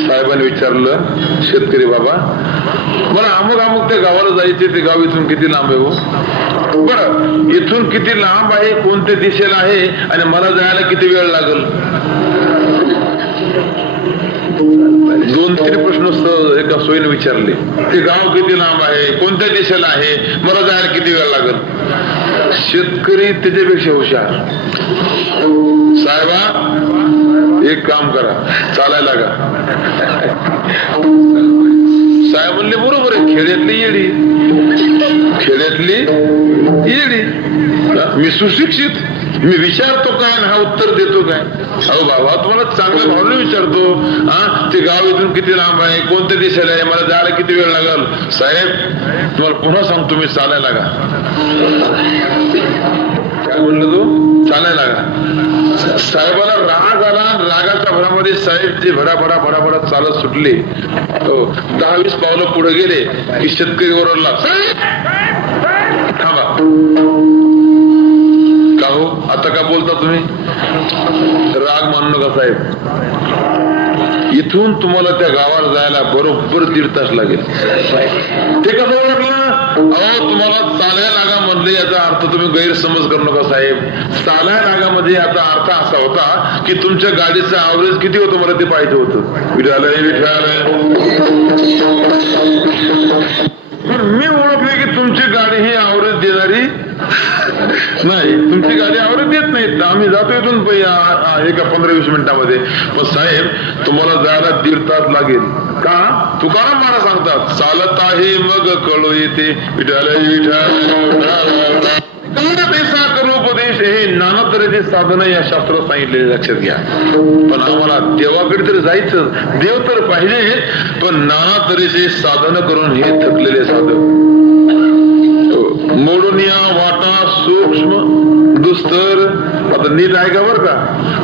साहेबांनी विचारलं, शेतकरी बाबा मला अमुक त्या गावाला जायचे, ते गाव इथून किती लांब आहे हो? बरं, इथून किती लांब आहे, कोणत्या दिशेला आहे आणि मला जायला किती वेळ लागेल? 2-3 प्रश्न एका सोयीने विचारले. ते गाव किती लांब आहे, कोणत्या दिशेला आहे, मला जायला किती वेळ लागेल? शेतकरी त्याच्यापेक्षा हुशार. साहेबा एक काम करा, चालायला लागा. साहेब म्हणले बरोबर आहे, खेड्यातली येडी. मी सुशिक्षित, मी विचारतो काय आणि हा उत्तर देतो काय? अहो बाबा, तुम्हाला चांगल्या भावने विचारतो. ते गाव इथून किती लांब आहे, कोणत्या दिशेला आहे, मला जायला किती वेळ लागल? साहेब, तुम्हाला पुन्हा सांगतो, मी चालायला लागा. काय म्हणलं तू? चालायला लागा. साहेबाला राग आला. रागाच्या भरामध्ये साहेब ते भडाभडा भडाभडा चालत सुटले. 10-20 पावलं पुढे गेले की शेतकरी ओरडला, थांबा. का हो, आता का बोलता तुम्ही? राग मानू नका साहेब. इथून तुम्हाला त्या गावाला जायला बरोबर 1.5 तास लागेल. ते कसं ओळखलं? अहो, तुम्हाला चालायला लागा म्हणले, याचा अर्थ तुम्ही गैरसमज करू नका साहेब. चालायला लागामध्ये याचा अर्थ असा होता की तुमच्या गाडीचं ॲव्हरेज किती होतं मला ते पाहिजे होतं. विठालय विठालय. मी ओळखले की तुमची गाडी ही ॲव्हरेज देणारी नाही. तुमची गाडी ॲव्हरेज देत नाहीत. आम्ही जातो इथून एका 15-20 मिनिटांमध्ये. पण साहेब, तुम्हाला जायला 1.5 तास लागेल. का? तुकाराम महाराज सांगतात, चालत आहे मग कळू येते. विठालय विठालय. करूपदेश हे नाना तऱ्हेचे साधन या शास्त्रात सांगितलेले, लक्षात घ्या. पण आम्हाला देवाकडे तर जायचं, देव तर पाहिजे, पण नाना तऱ्हेचे साधन करून हे थकलेले साधन. मोडून या वाटा सूक्ष्म दुस्तर. आता नीट आहे का बरं का?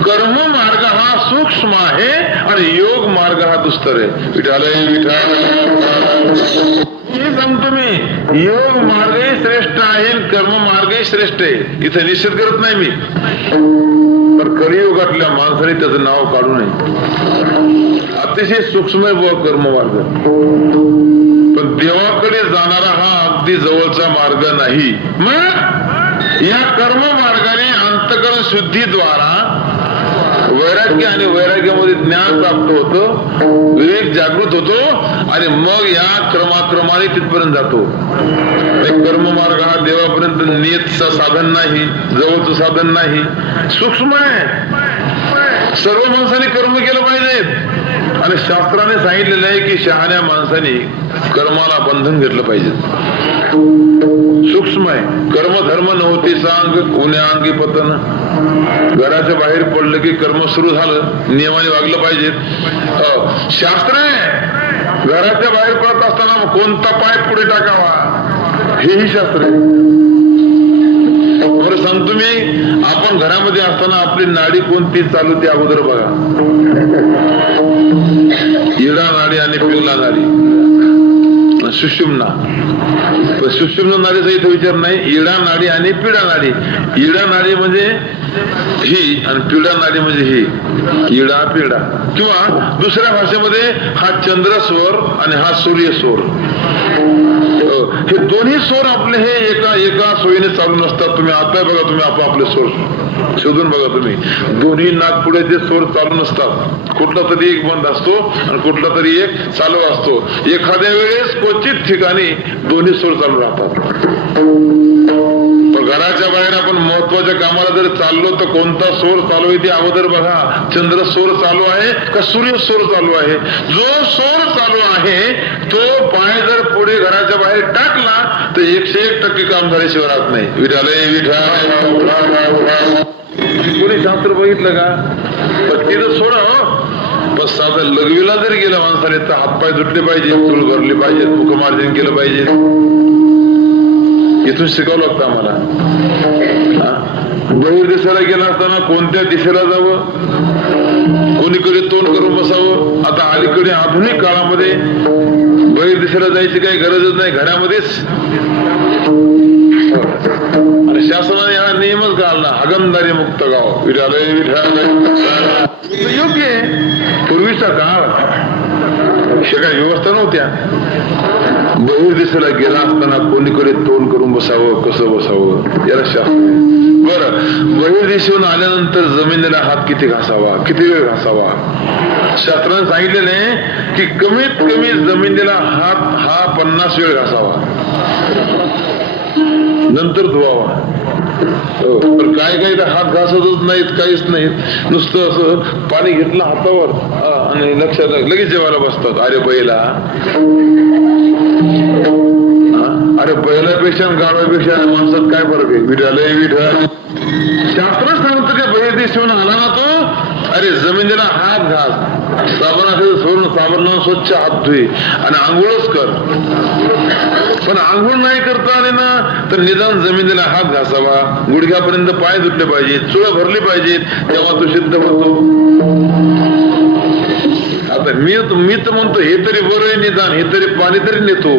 कर्म मार्ग हा सूक्ष्म आहे आणि योग मार्ग हा दुस्तर आहे. विठालय विठालय. हे सांगतो मी, योग मार्गही श्रेष्ठ आहे, कर्म मार्गही श्रेष्ठ आहे. इथे निश्चित करत नाही मी, पण कलियुगातल्या माणसाने त्याचं नाव काढू नये. अतिशय सूक्ष्म आहे कर्म मार्ग, पण देवाकडे जाणारा हा अगदी जवळचा मार्ग नाही. मग या कर्म मार्गाने अंतःकरण शुद्धीद्वारा वैराग्य आणि वैराग्यामध्ये ज्ञान प्राप्त होतं, विवेक जागृत होतो आणि मग या क्रमाक्रमाने तिथपर्यंत जातो. कर्म मार्ग हा देवापर्यंत नेतचं साधन नाही, जवळचं साधन नाही, सूक्ष्म आहे. सर्व माणसाने कर्म केलं पाहिजे आणि शास्त्राने सांगितलेलं आहे की शहाण्या माणसाने कर्माला बंधन घेतलं पाहिजे. सूक्ष्म आहे. कर्म धर्म नव्हती सांग उन्या अंगी पतन. घराच्या बाहेर पडलं की कर्म सुरू झालं, नियमाने वागलं पाहिजे. शास्त्र आहे. घराच्या बाहेर पडत असताना कोणता पाय पुढे टाकावा हेही शास्त्र आहे. बरं सांगतो मी, आपण घरामध्ये असताना आपली नाडी कोणती चालू ती अगोदर बघा. इडा नाडी आणि पिवला नाडी, सुषुम्ना. पण सुषुम्ना नाडीचा इथे विचार नाही. इडा नाडी आणि पिडा नाडी. इडा नाडी म्हणजे ही आणि पिडा नाडी म्हणजे ही. इडा पिडा. किंवा दुसऱ्या भाषेमध्ये हा चंद्र स्वर आणि हा सूर्य स्वर. हे दोन्ही स्वर आपले हे एका सोयीने चालू नसतात. तुम्ही आता बघा, तुम्ही आपले स्वर शोधून बघा. तुम्ही दोन्ही नागपुढे जे स्वर चालू नसतात. कुठला तरी एक बंद असतो आणि कुठला तरी एक चालू असतो. एखाद्या वेळेस क्वचित ठिकाणी दोन्ही स्वर चालू राहतात. पण घराच्या बाहेर आपण महत्वाच्या कामाला जर चाललो तर कोणता स्वर चालू आहे ते अगोदर बघा. चंद्र स्वर चालू आहे का सूर्य स्वर चालू आहे? जो स्वर चालू आहे तो पाय जर पुढे घराच्या बाहेर टाकला तर 101% काम झाल्याशिवाय राहत नाही. विठालय विठालय. कोणी शास्त्र बघितलं का? तिथं सोडा. बस साधं लघवीला जरी गेला माणसाने तर हातपाय धुतले पाहिजे, चूल भरली पाहिजे, मुखमार्जन केलं पाहिजे. इथून शिकावं लागतं आम्हाला. बहिर दिशेला गेला असताना कोणत्या दिशेला जावं, कोणीकडे तोंड करून बसावं. आता अलीकडे आधुनिक काळामध्ये बहिर दिशेला जायची काही गरजच नाही, घरामध्येच. आणि शासनाने हा नियमच घालला, हागणदारी मुक्त गाव. विठालय विठालय. योग्य आहे. पूर्वीचा काळ अशा काही व्यवस्था नव्हत्या. बहिर दिशेला गेला असताना कोणीकडे तोंड करून बसावं, कसं बसावं, याला शास्त्र. बरं, बहिर दिशेहून आल्यानंतर जमिनीला हात किती घासावा, किती वेळ घासावा? शास्त्राने सांगितलेले की कमीत कमी जमिनीला हात हा 50 वेळ घासावा, नंतर धुवावा. पण काय तर हात घासतच नाहीत, काहीच नाहीत. नुसतं असं पाणी घेतलं हातावर आणि लक्षात लगेच जेवायला बसतात. अरे बैला, अरे बैलापेक्षा गावापेक्षा माणसात काय फरक आहे? विठाल विठा शास्त्र सांगतो की बैल दिसून आला ना तो, अरे जमिनीला हात घास, साबण असेल सोडून साबण लावून स्वच्छ हात धुई आणि आंघोळच कर. पण आंघोळ नाही करता आले ना तर निदान जमिनीला हात घासावा, गुडघ्यापर्यंत पाय धुतले पाहिजेत, चुळ भरली पाहिजेत, तेव्हा तो सिद्ध होतो. आता मी तर म्हणतो हे तरी बरं आहे, निदान हे तरी पाणी तरी नेतो.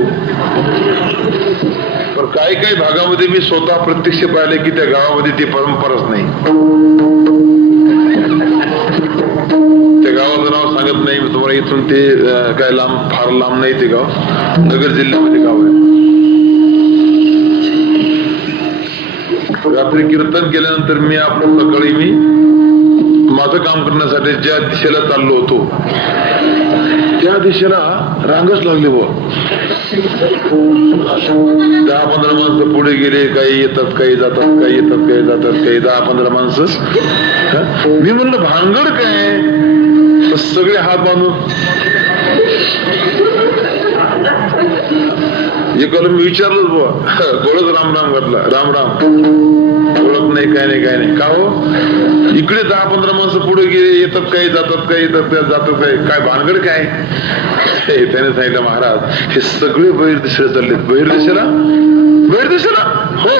पण काही काही भागामध्ये मी स्वतः प्रत्यक्ष पाहिले की त्या गावामध्ये ती परंपराच नाही. त्या गावाचं नाव सांगत नाही मी तुम्हाला, इथून ते काय लांब, फार लांब नाही ते गाव, नगर जिल्ह्यामध्ये गाव आहे. रात्री कीर्तन केल्यानंतर मी आपलं सकाळी मी माझं काम करण्यासाठी ज्या दिशेला चाललो होतो त्या दिशेला रांगच लागली बुवा. 10-15 माणसं पुढे गेले, काही येतात काही जातात, काही येतात काही जातात, काही 10-15 माणसं. मी म्हणलं भानगड काय? सगळे हात बांधून एकाला मी विचारलंच बुवा, गोळच राम राम घातला, राम राम, ओळख नाही काय नाही काय नाही. का हो? इकडे 10-15 माणसं पुढे गेले, येतात काही जातात काही येतात जातात काही, काय भानगड काय? त्याने सांगितलं महाराज हे सगळे बहिर्दिशेला चाललेत. बहिर्दिशेला? बहिर्दिशेला? हो.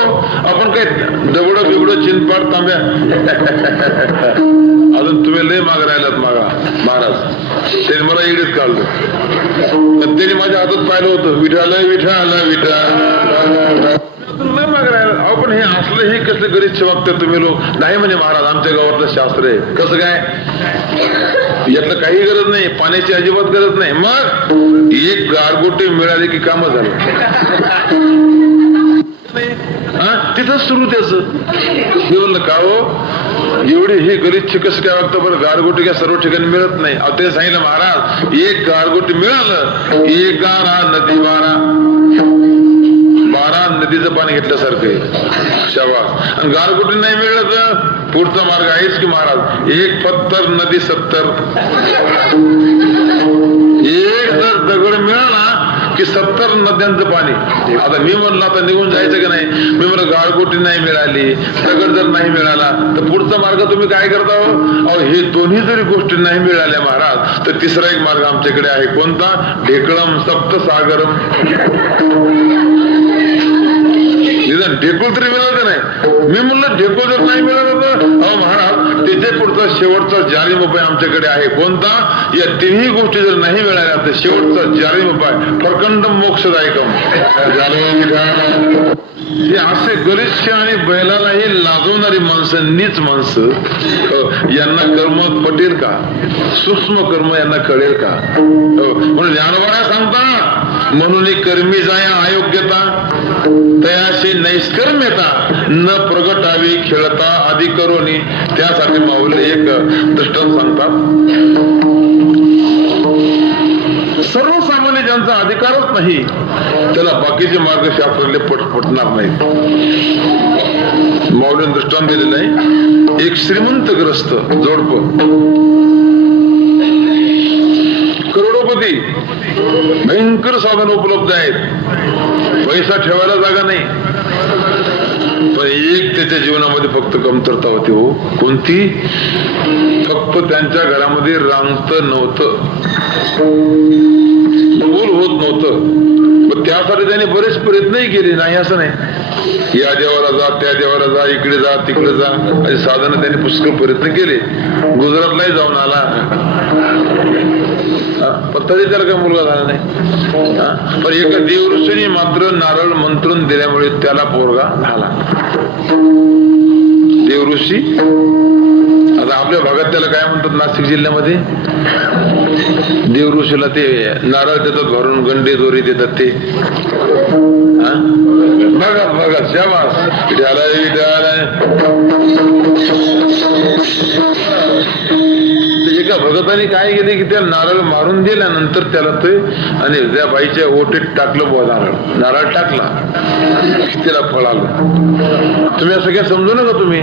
आपण काय दगड बिगड चिनपाड तांब्या अजून तुम्ही लय माग राहिलात मागा महाराज. त्याने मला इडीत काढलं, पण त्याने माझ्या हातात पाहिलं होतं विठाल विठाल विठा नाही माग राहिला. अहो पण हे असलं हे कसं गरीब वागतात तुम्ही लोक? नाही म्हणजे महाराज आमच्या गावातलं शास्त्र आहे. कसं काय? यातलं काही गरज नाही, पाण्याची अजिबात गरज नाही. मग एक गारगोटी मिळाली की काम झालं. तिथंच सुरू त्याच. मी म्हणलं का हो एवढी ही गरीब कसं काय वागतं बरं? गारगोटी काय सर्व ठिकाणी मिळत नाही. अहो ते सांगितलं महाराज एक गारगोटी मिळालं, एक गारा नदी 12 नदीचं पाणी घेतल्यासारखं आहे. शाबास. आणि गारगोटी नाही मिळलं तर पुढचा मार्ग आहेच की महाराज, एक पत्तर नदी 70. एक जर दगड मिळाला की 70 नद्यांचं पाणी. आता मी म्हणलं आता निघून जायचं की नाही? मी म्हणलं गारगोटी नाही मिळाली, दगड जर नाही मिळाला तर पुढचा मार्ग तुम्ही काय करता हो? अहो हे दोन्ही जरी गोष्टी नाही मिळाल्या महाराज तर तिसरा एक मार्ग आमच्याकडे आहे. कोणता? ढेकळम सप्तसागरम. निदान ढेकूळ तरी मिळालं नाही. मी म्हणलं ढेकूळ जर नाही मिळालं तर अहो महाराज तिथे पुढचा शेवटचा जालिम उपाय आमच्याकडे आहे. कोणता? या तिन्ही गोष्टी जर नाही मिळाल्या तर शेवटचा जालिम उपाय प्रकंड मोक्षदायकम. हे असे गलिच्छ आणि बैलालाही लाजवणारी माणसं, नीच माणसं, यांना कर्म पटेल का? सूक्ष्म कर्म यांना कळेल का? म्हणून ज्ञानोबा सांगता म्हणून कर्मी जाया अयोग्यता तयाशी नैष्कर्म्यता न प्रगटावी खेळता आधी करोनी. त्यासाठी माऊली एक दृष्टांत सांगतात. सर्वसामान्य ज्यांचा अधिकारच नाही त्याला बाकीचे मार्ग शास्त्रातले पटणार नाहीत. माऊलीने दृष्टांत दिलेलं आहे. एक श्रीमंतग्रस्त जोडप, करोडोपती, भयंकर साधन उपलब्ध आहेत, पैसा ठेवायला जागा नाही, पण एक त्याच्या जीवनामध्ये फक्त कमतरता होती. हो कोणती? फक्त त्यांच्या घरामध्ये रांगत नव्हतं, मूल होत नव्हतं. पण त्यासाठी त्याने बरेच प्रयत्नही केले, नाही असं नाही. या देवाला जा, त्या देवाला जा, इकडे जा, तिकडे जा, असे साधनं त्यांनी पुष्कळ प्रयत्न केले. गुजरातलाही जाऊन आला, पण तरी त्याला काही मुलगा झाला नाही. पण एका देवऋषीने मात्र नारळ मंत्रून दिल्यामुळे त्याला पोरगा झाला. देवऋषी आता आपल्या भागात त्याला काय म्हणतात? नाशिक जिल्ह्यामध्ये देवऋषीला ते नारळ देतात भरून, गंडे दोरी देतात ते. बघा बघा शाबास. एका भगत भगतांनी काय केले की त्या नारळ मारून दिल्यानंतर त्याला ते आणि त्या बाईच्या ओटीत टाकलं बुवा नारळ टाकला त्याला फळ आलं. तुम्ही असं काय समजू नका. तुम्ही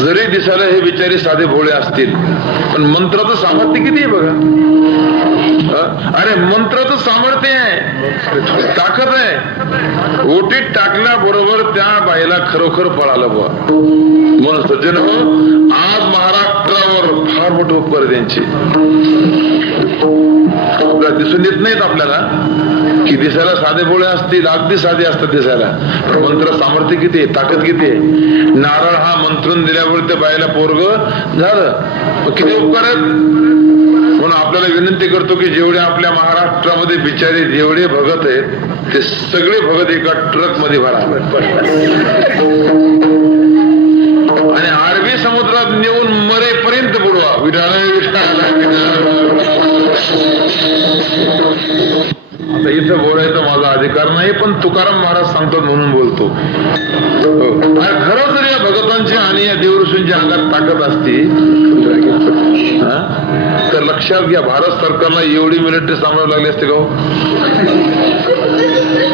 जरी दिसायला हे बिचारे साधे भोळे असतील पण मंत्राचं सामर्थ्य किती आहे बघा. अरे मंत्राचं सामर्थ्य आहे, ताकद आहे. ओटीत टाकल्याबरोबर त्या बाईला खरोखर फळ आलं बुवा. म्हणून सज्जन हो, आज महाराष्ट्रावर फार मोठं उपकार त्यांची दिसून येत नाहीत आपल्याला की दिसायला साधे भोळे असतील, अगदी साधे असतात दिसायला, पण मंत्र सामर्थ्य किती आहे, ताकद किती आहे. नारळ हा मंत्रून दिल्यावर त्या बाईला पोरग झालं. किती उपकार आहेत. म्हणून आपल्याला विनंती करतो की जेवढे आपल्या महाराष्ट्रामध्ये बिचारे जेवढे भगत आहेत ते सगळे भगत एका ट्रक मध्ये भरा आणि अरबी समुद्रात नेऊन मरेपर्यंत बुडवा. आता इथं बोलायचं माझा अधिकार नाही, पण तुकाराम महाराज सांगतात म्हणून बोलतो. खरं जर या भगतांची आणि या देवऋषींच्या अंगात ताकद असती तर लक्षात घ्या, भारत सरकारला एवढी मिलिटरी सांभाळावी लागली असते का?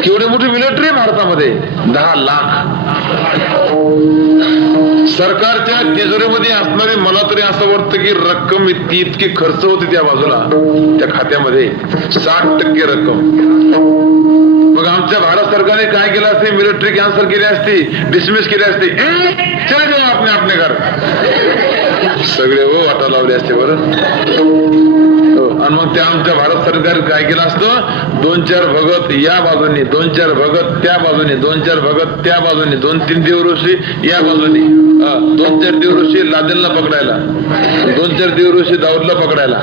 केवढी मोठी मिलिटरी आहे भारतामध्ये, 10 लाख. सरकारच्या तिजोरीमध्ये असणारी मला तरी असं वाटतं की रक्कम इतकी खर्च होती त्या बाजूला त्या खात्यामध्ये 60% रक्कम. मग आमच्या भारत सरकारने काय केलं असते? मिलिटरी कॅन्सल केली असती, डिसमिस केली असती, चले जाऊ आपले आपले घर सगळे हो वाटा लावले असते बरं. आणि मग त्या आमच्या भारत सरकार काय केलं असतं? 2-4 भगत या बाजूने, 2-4 भगत त्या बाजूने, 2-4 भगत त्या बाजूने, 2-3 देवऋषी या बाजूने, 2-4 देवऋषी लादेलला पकडायला, 2-4 देवऋषी दाऊदला पकडायला.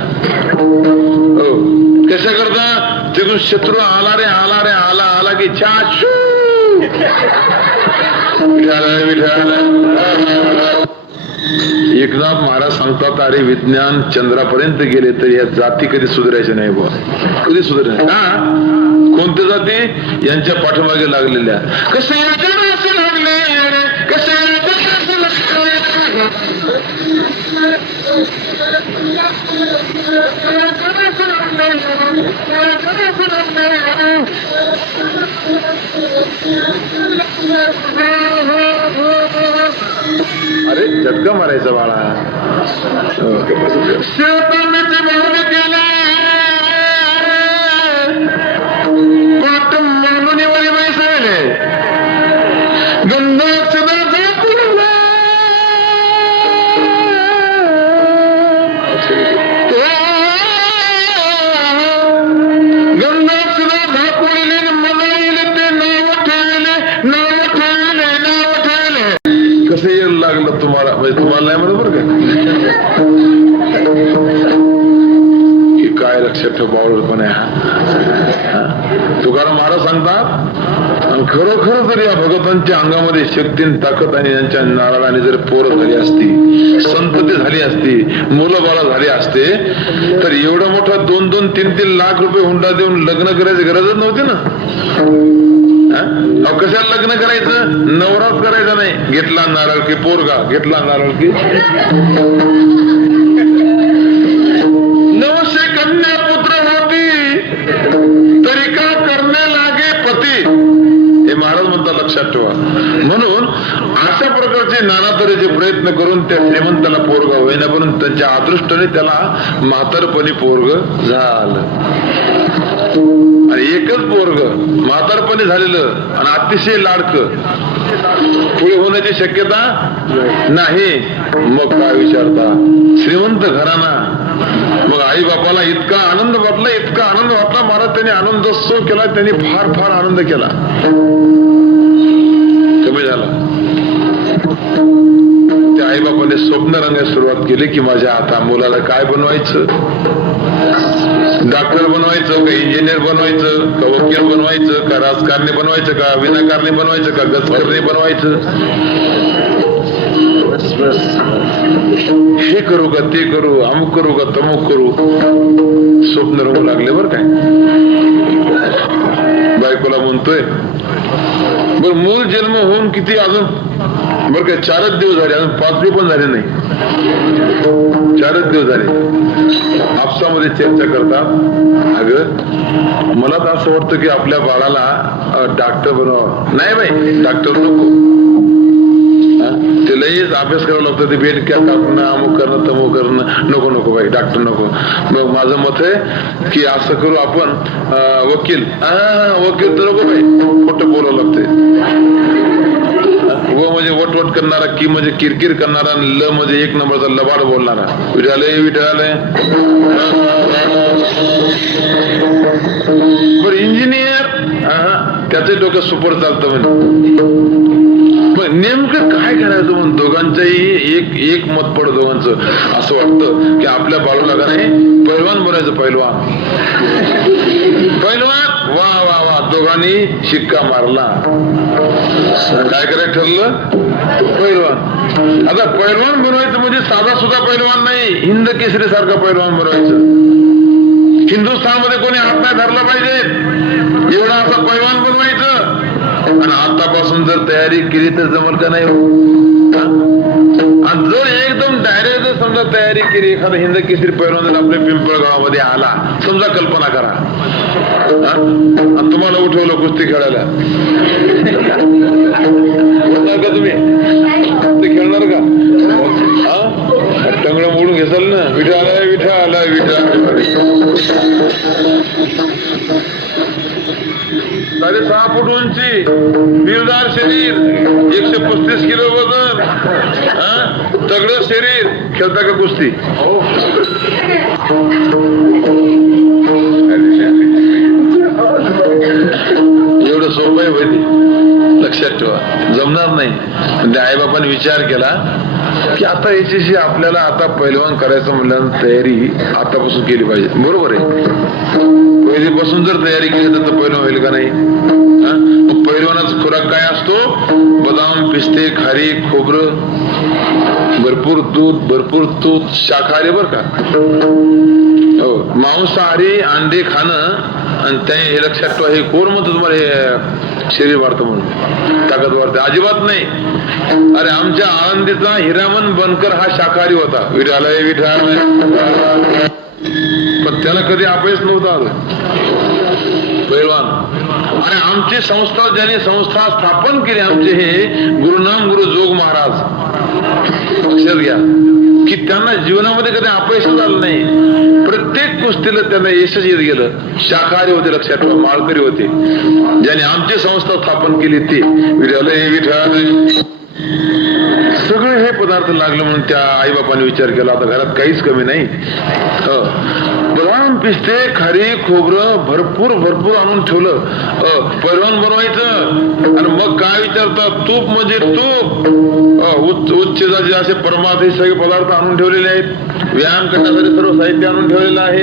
हो, कशा करता? तिथून शत्रू आला रे आला रे आला आला की छाशू एकनाथ महाराज सांगतात, अरे विज्ञान चंद्रापर्यंत गेले तरी या जाती कधी सुधारायच्या नाही बुवा, कधी सुधारायच्या. का? कोणत्या जाती? यांच्या पाठीमागे लागलेल्या. कसे लागले कसे अरे झटका मारायचा बाळा. तुम्हाला म्हणजे तुम्हाला नाही बरोबर का? काय लक्षात ठेव बावळपण आहे हा. तुकाराम महाराज सांगतात, आणि खरोखर जर या भगवंतांच्या अंगामध्ये शक्ती ताकद आणि यांच्या नारळाने जर पोरं झाली असती, संतती झाली असती, मुलं बाळा झाली असते तर एवढा मोठा 2-2, 3-3 लाख रुपये हुंडा देऊन लग्न करायची गरजच नव्हती ना. कशाला लग्न करायचं? नवराच करायचा नाही. घेतला नारळ की पोरगा, घेतला नारळ की 900 कन्या पुत्र होती तरी का करणे लागे पती, हे महाराज म्हणतात, लक्षात ठेवा. म्हणून अशा प्रकारचे नाना तऱ्हेचे प्रयत्न करून त्या श्रीमंताला पोरगा होईना, म्हणून त्यांच्या अदृष्टाने त्याला म्हातारपणी पोरग झालं. आणि एकच पोरग म्हातारपणी झालेलं आणि अतिशय लाडकं, पुढे होण्याची शक्यता नाही. मग काय विचारता? श्रीमंत घराणा. मग आई बापाला इतका आनंद वाटला, इतका आनंद वाटला, महाराज त्यांनी आनंदोत्सव केला, त्यांनी फार फार आनंद केला. कमी झाला. त्या आई बापाने स्वप्न रंगायला सुरुवात केली की माझ्या आता मुलाला काय बनवायचं? डॉक्टर बनवायचं का, इंजिनियर बनवायचं का, वकील बनवायचं का, राजकारणी बनवायचं का, विनाकारणी बनवायचं का, गजकरणी बनवायचं, हे करू का ते करू, अमुक करू का तमुक करू. स्वप्न रंगू लागले बर काय. बायकोला म्हणतोय, बर मूल जन्म होऊन किती अजून बरं काय 4च दिवस झाले, अजून 5वे पण झाले नाही, 4च दिवस झाले. आपसामध्ये चर्चा करतात, अगं मला तर असं वाटतं की आपल्या बाळाला डॉक्टर बनवावं. नाही बाई, डॉक्टर नको, ते लईच अभ्यास करावा लागतो, ते बेड क्या कापणं, अमुक करणं, तमुक करणं, नको नको बाई, डॉक्टर नको. मग माझं मत आहे की असं करू आपण, वकील. वकील तर नको बाई, खोटं बोलावं लागतंय. व म्हणजे वटवट करणारा, की म्हणजे किरकिर करणारा, ल म्हणजे 1 नंबरचा लबाड बोलणारा. विठालय विठालय. बरं इंजिनियर, त्याचे डोकं सुपर चालतं म्हणे. मग नेमकं काय करायचं म्हणून दोघांचंही एक मत पड, दोघांचं असं वाटतं की आपल्या बाळूला का नाही पैलवान बनायचं. पैलवान पैलवान, वा वा वा, दोघांनी शिक्का मारला. काय करायचं ठरलं, पैलवान. आता पैलवान बनवायचं म्हणजे साधा सुद्धा पैलवान नाही, हिंद केसरी सारखा पैलवान बनवायचं. हिंदुस्थानमध्ये कोणी हात नाही धरला पाहिजे एवढा असा पैलवान बनवायचं. आणि आतापासून जर तयारी केली तर जमल का नाही. आणि जर एकदम डायरेक्ट जर समजा तयारी केली, एखादा हिंद केसरी पैलवान जर आपल्या पिंपळगावामध्ये आला, समजा कल्पना करा, आणि तुम्हाला उठवलं कुस्ती खेळायला, बोलणार का तुम्ही? कुस्ती खेळणार का? टंगडं मोडून घेसाल ना. विठा आलाय विठा आलाय विठा. 6.5 फूट उंची, बिरदार शरीर, 135 किलो वजन, तगडं शरीर. खेळता का कुस्ती? एवढं सोपं आहे भाई, लक्षात ठेवा, जमणार नाही. आई बापाने विचार केला की आता याच्याशी आपल्याला आता पैलवान करायचं म्हणल्यानंतर तयारी आतापासून केली पाहिजे. बरोबर आहे, पहिलीपासून जर तयारी केली तर पैलवान होईल का नाही. पैलवानाचा खुराक काय असतो? बदाम, पिस्ते, खारीक, खोबरं, भरपूर दूध, शाकाहारी बर का, हो, मांसाहारी अंडे खाणं. आणि ते हे लक्षात ठेवा, हे कोण म्हणतो तुम्हाला हे शरीर वाढतं म्हणून, ताकद वाढते? अजिबात नाही. अरे आमच्या आळंदीचा हिरामन बनकर हा शाकाहारी होता. विठालय विठालय. पण त्याला कधी अपयश नव्हतं आलं, पैलवान. आणि आमची संस्था, ज्याने संस्था स्थापन केली आमचे हे गुरुनाम गुरु जोग महाराज, लक्षात घ्या की त्यांना जीवनामध्ये कधी अपयश झालं नाही. प्रत्येक गोष्टीला त्यांना यशच येत गेलं. शाकाहारी होते, लक्षात ठेवा, माळकरी होते. ज्याने आमची संस्था स्थापन केली ते विठालय विठालय. सगळे हे पदार्थ लागले म्हणून त्या आईबापाने विचार केला, आता घरात काहीच कमी नाही. बदाम, पिस्ते, खारी, खोबरं भरपूर आणून ठेवलं. पैलवान बनवायचं. आणि मग काय विचारतात, तूप म्हणजे तूप, उच्च जातीचे असे परमार्थ सगळे पदार्थ आणून ठेवलेले आहेत. व्यायाम करण्यासाठी सर्व साहित्य आणून ठेवलेलं आहे.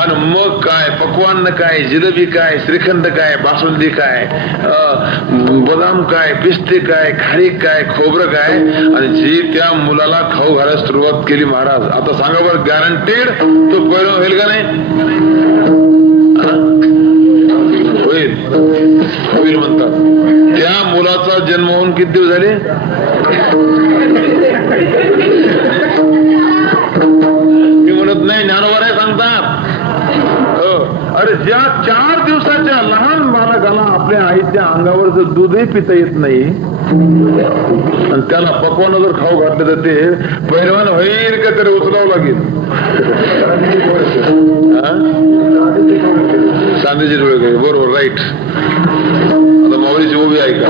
आणि मग काय, पक्वान्न काय, जिलेबी काय, श्रीखंड काय, बासुंदी काय, बदाम काय, पिस्ते काय, खारीक काय, खोबरं काय, आणि जी त्या मुलाला खाऊ घालायला सुरुवात केली महाराज. आता सांगा बरं, गॅरंटेड तो पैलवान होईल का नाही? होईल म्हणतात. त्या मुलाचा जन्म होऊन किती दिवस झाले? मी म्हणत नाही, ज्ञानोबा सांगतात. अरे ज्या 4 दिवसाच्या लहान बालकाला आपल्या आईच्या अंगावर जर दूधही पिता येत नाही आणि त्याला पकवानं जर खाऊ घातलं तर ते पैलवान होईल का तरी उचलावं लागेल. चांदीचे डोळे काय, बरोबर, राईट. आता माऊलीची उभी आहे का,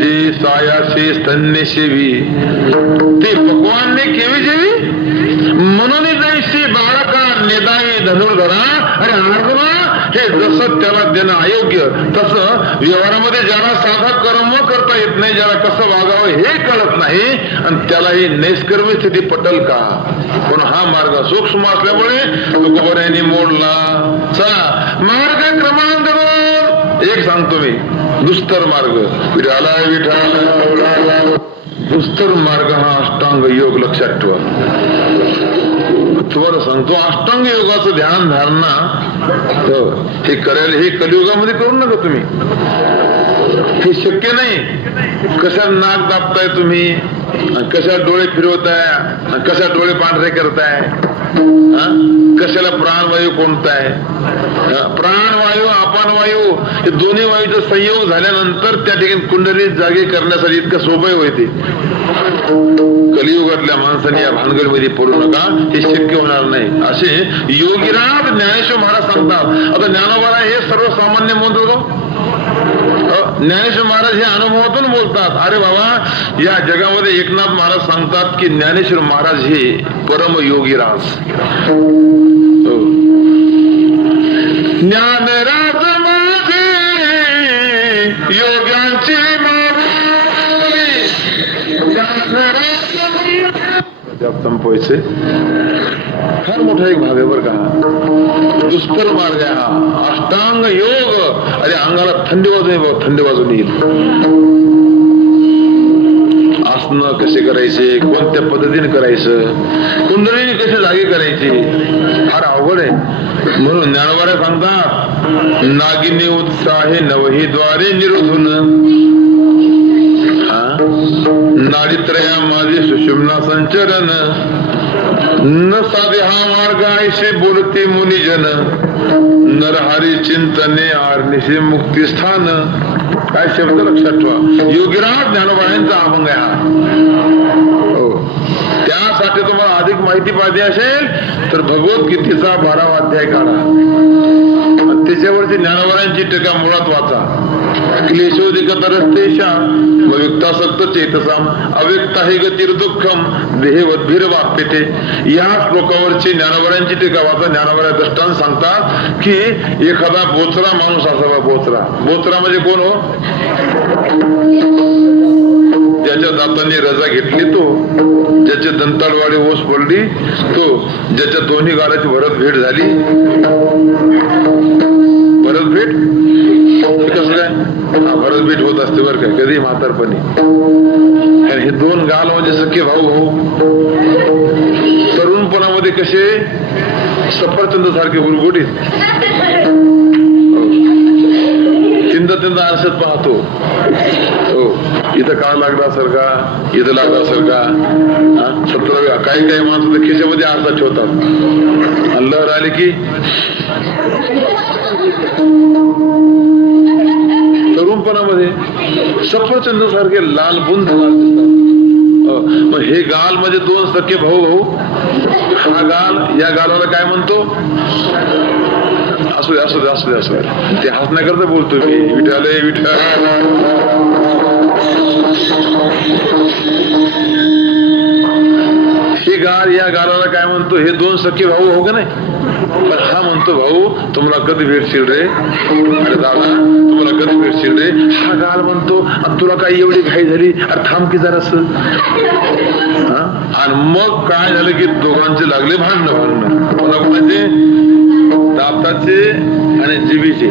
जी सायाशी स्तन्य शेवी ते पकवानने केवी जेवी म्हणून जैशी बाळका नेदावी धनुर्धरा. अरे अर्जुना, हे जसं त्याला देणं अयोग्य, तसं व्यवहारामध्ये ज्याला साधा कर्म करता येत नाही, ज्याला कसं वागावं हे कळत नाही, आणि त्याला ही नैष्कर्म्य स्थिती पटल का? पण हा मार्ग सूक्ष्म असल्यामुळे तुकोबऱ्यांनी मोडला. चला, मार्ग क्रमांक 2 एक सांगतो मी, दुस्तर मार्ग. विठाला विठाला, दुस्तर मार्ग हा अष्टांग योग. लक्षात ठेवा, तुम्हाला सांगतो, अष्टांग योगाचं ध्यान धारणा हे करायला, हे कलियुगामध्ये करू नका तुम्ही. हे शक्य नाही. कशा नाक दाबताय तुम्ही, कशा डोळे फिरवताय, कशा डोळे पांढरे करताय, कशाला प्राणवायू कोणताय. प्राणवायू अपानवायू हे दोन्ही वायूचा संयोग झाल्यानंतर त्या ठिकाणी कुंडली जागे करण्यासाठी इतकं सोपं होते. कलियुगातल्या माणसाने या भानगडीमध्ये पडू नका, हे शक्य होणार नाही असे योगीराज ज्ञानेश्वर महाराज सांगतात. आता ज्ञानोबा हे सर्वसामान्य म्हणतो, ज्ञानेश्वर महाराज हे अनुभवातून बोलतात. अरे बाबा, या जगामध्ये एकनाथ महाराज सांगतात की ज्ञानेश्वर महाराज हे परम योगीराज. ज्ञानराज माझे योग्यांची संपवायचे फार मोठा एक भाग आहे बरं का. दुष्कर मार्ग आहे हा, अष्टांग योग. अरे अंगाला थंडी वाजून, थंडी वाजून येईल. आसनं कसे करायचे, कोणत्या पद्धतीने करायचं, कुंडलिनी कशी जागी करायची, फार अवघड आहे. म्हणून ज्ञानोबा सांगतात, नागिनी उत्साहे नवही द्वारे निरोधून नाडीत्रया माझे सुषुम्ना संचरण न साधे हा मार्ग ऐसे बोलते मुनिजन नरहरी चिंतने आरनिशे मुक्ती स्थान. काय शब्द लक्षात ठेवा, योगीराज ज्ञानोबा अभंग आहे हा. हो, त्यासाठी तुम्हाला अधिक माहिती पाहिजे असेल तर भगवद्गीतेचा 12वा अध्याय काढा, त्याच्यावरती ज्ञानोबांची टीका मुळात वाचा. क्लेशोदिकतरस्तेषा व्यक्तासक्त चेतसाम अव्यक्ता हि गतिर दुःखम देहवद्भिर वाप्यते. या श्लोकावरची ज्ञानोबांची टीका वाचा. ज्ञानोबा दृष्टांत सांगतात की एखादा बोचरा माणूस असावा. बोचरा म्हणजे कोण हो? ज्याच्या दातांनी रजा घेतली तो, ज्याच्या दंताळवाडी ओस पडली तो, ज्याच्या दोन्ही गालाची भरत भेट झाली. भरत भेट कसं काय? भरत भेट होत असते बरं काय, कधी म्हातारपणी. हे दोन गाल म्हणजे सख्खे भाऊ भाऊ. तरुणपणामध्ये कसे सफरचंद सारखे गुलगुटीत. तिंदा आरशात पाहतो, हो इथं काळ लागला असेल का, इथं लागला असेल का. 17व्या काही माणसं तर खिशामध्ये आरसा ठेवतात. लहर आली की तरुणपणामध्ये सफरचंद सारखे लाल बुंद दिसतात. हे गाल म्हणजे दोन सख्खे भाऊ. हा गाल या गालाला काय म्हणतो? असू दे ते हसण्याकरता बोलतो मी. विठाल विठ्ठल. हे गाल या गालाला काय म्हणतो? हे दोन सख्खे भाऊ हो का नाही. पण हा म्हणतो, भाऊ तुम्हाला कधी भेटशील रे. अरे दादा तुम्हाला कधी भेटशील रे. हा गाल म्हणतो, तुला काही एवढी घाई झाली, अरे थांब की जरास. आणि मग काय झालं की दोघांचे लागले भांडणं. कोणाचे? दाताचे आणि जिभीचे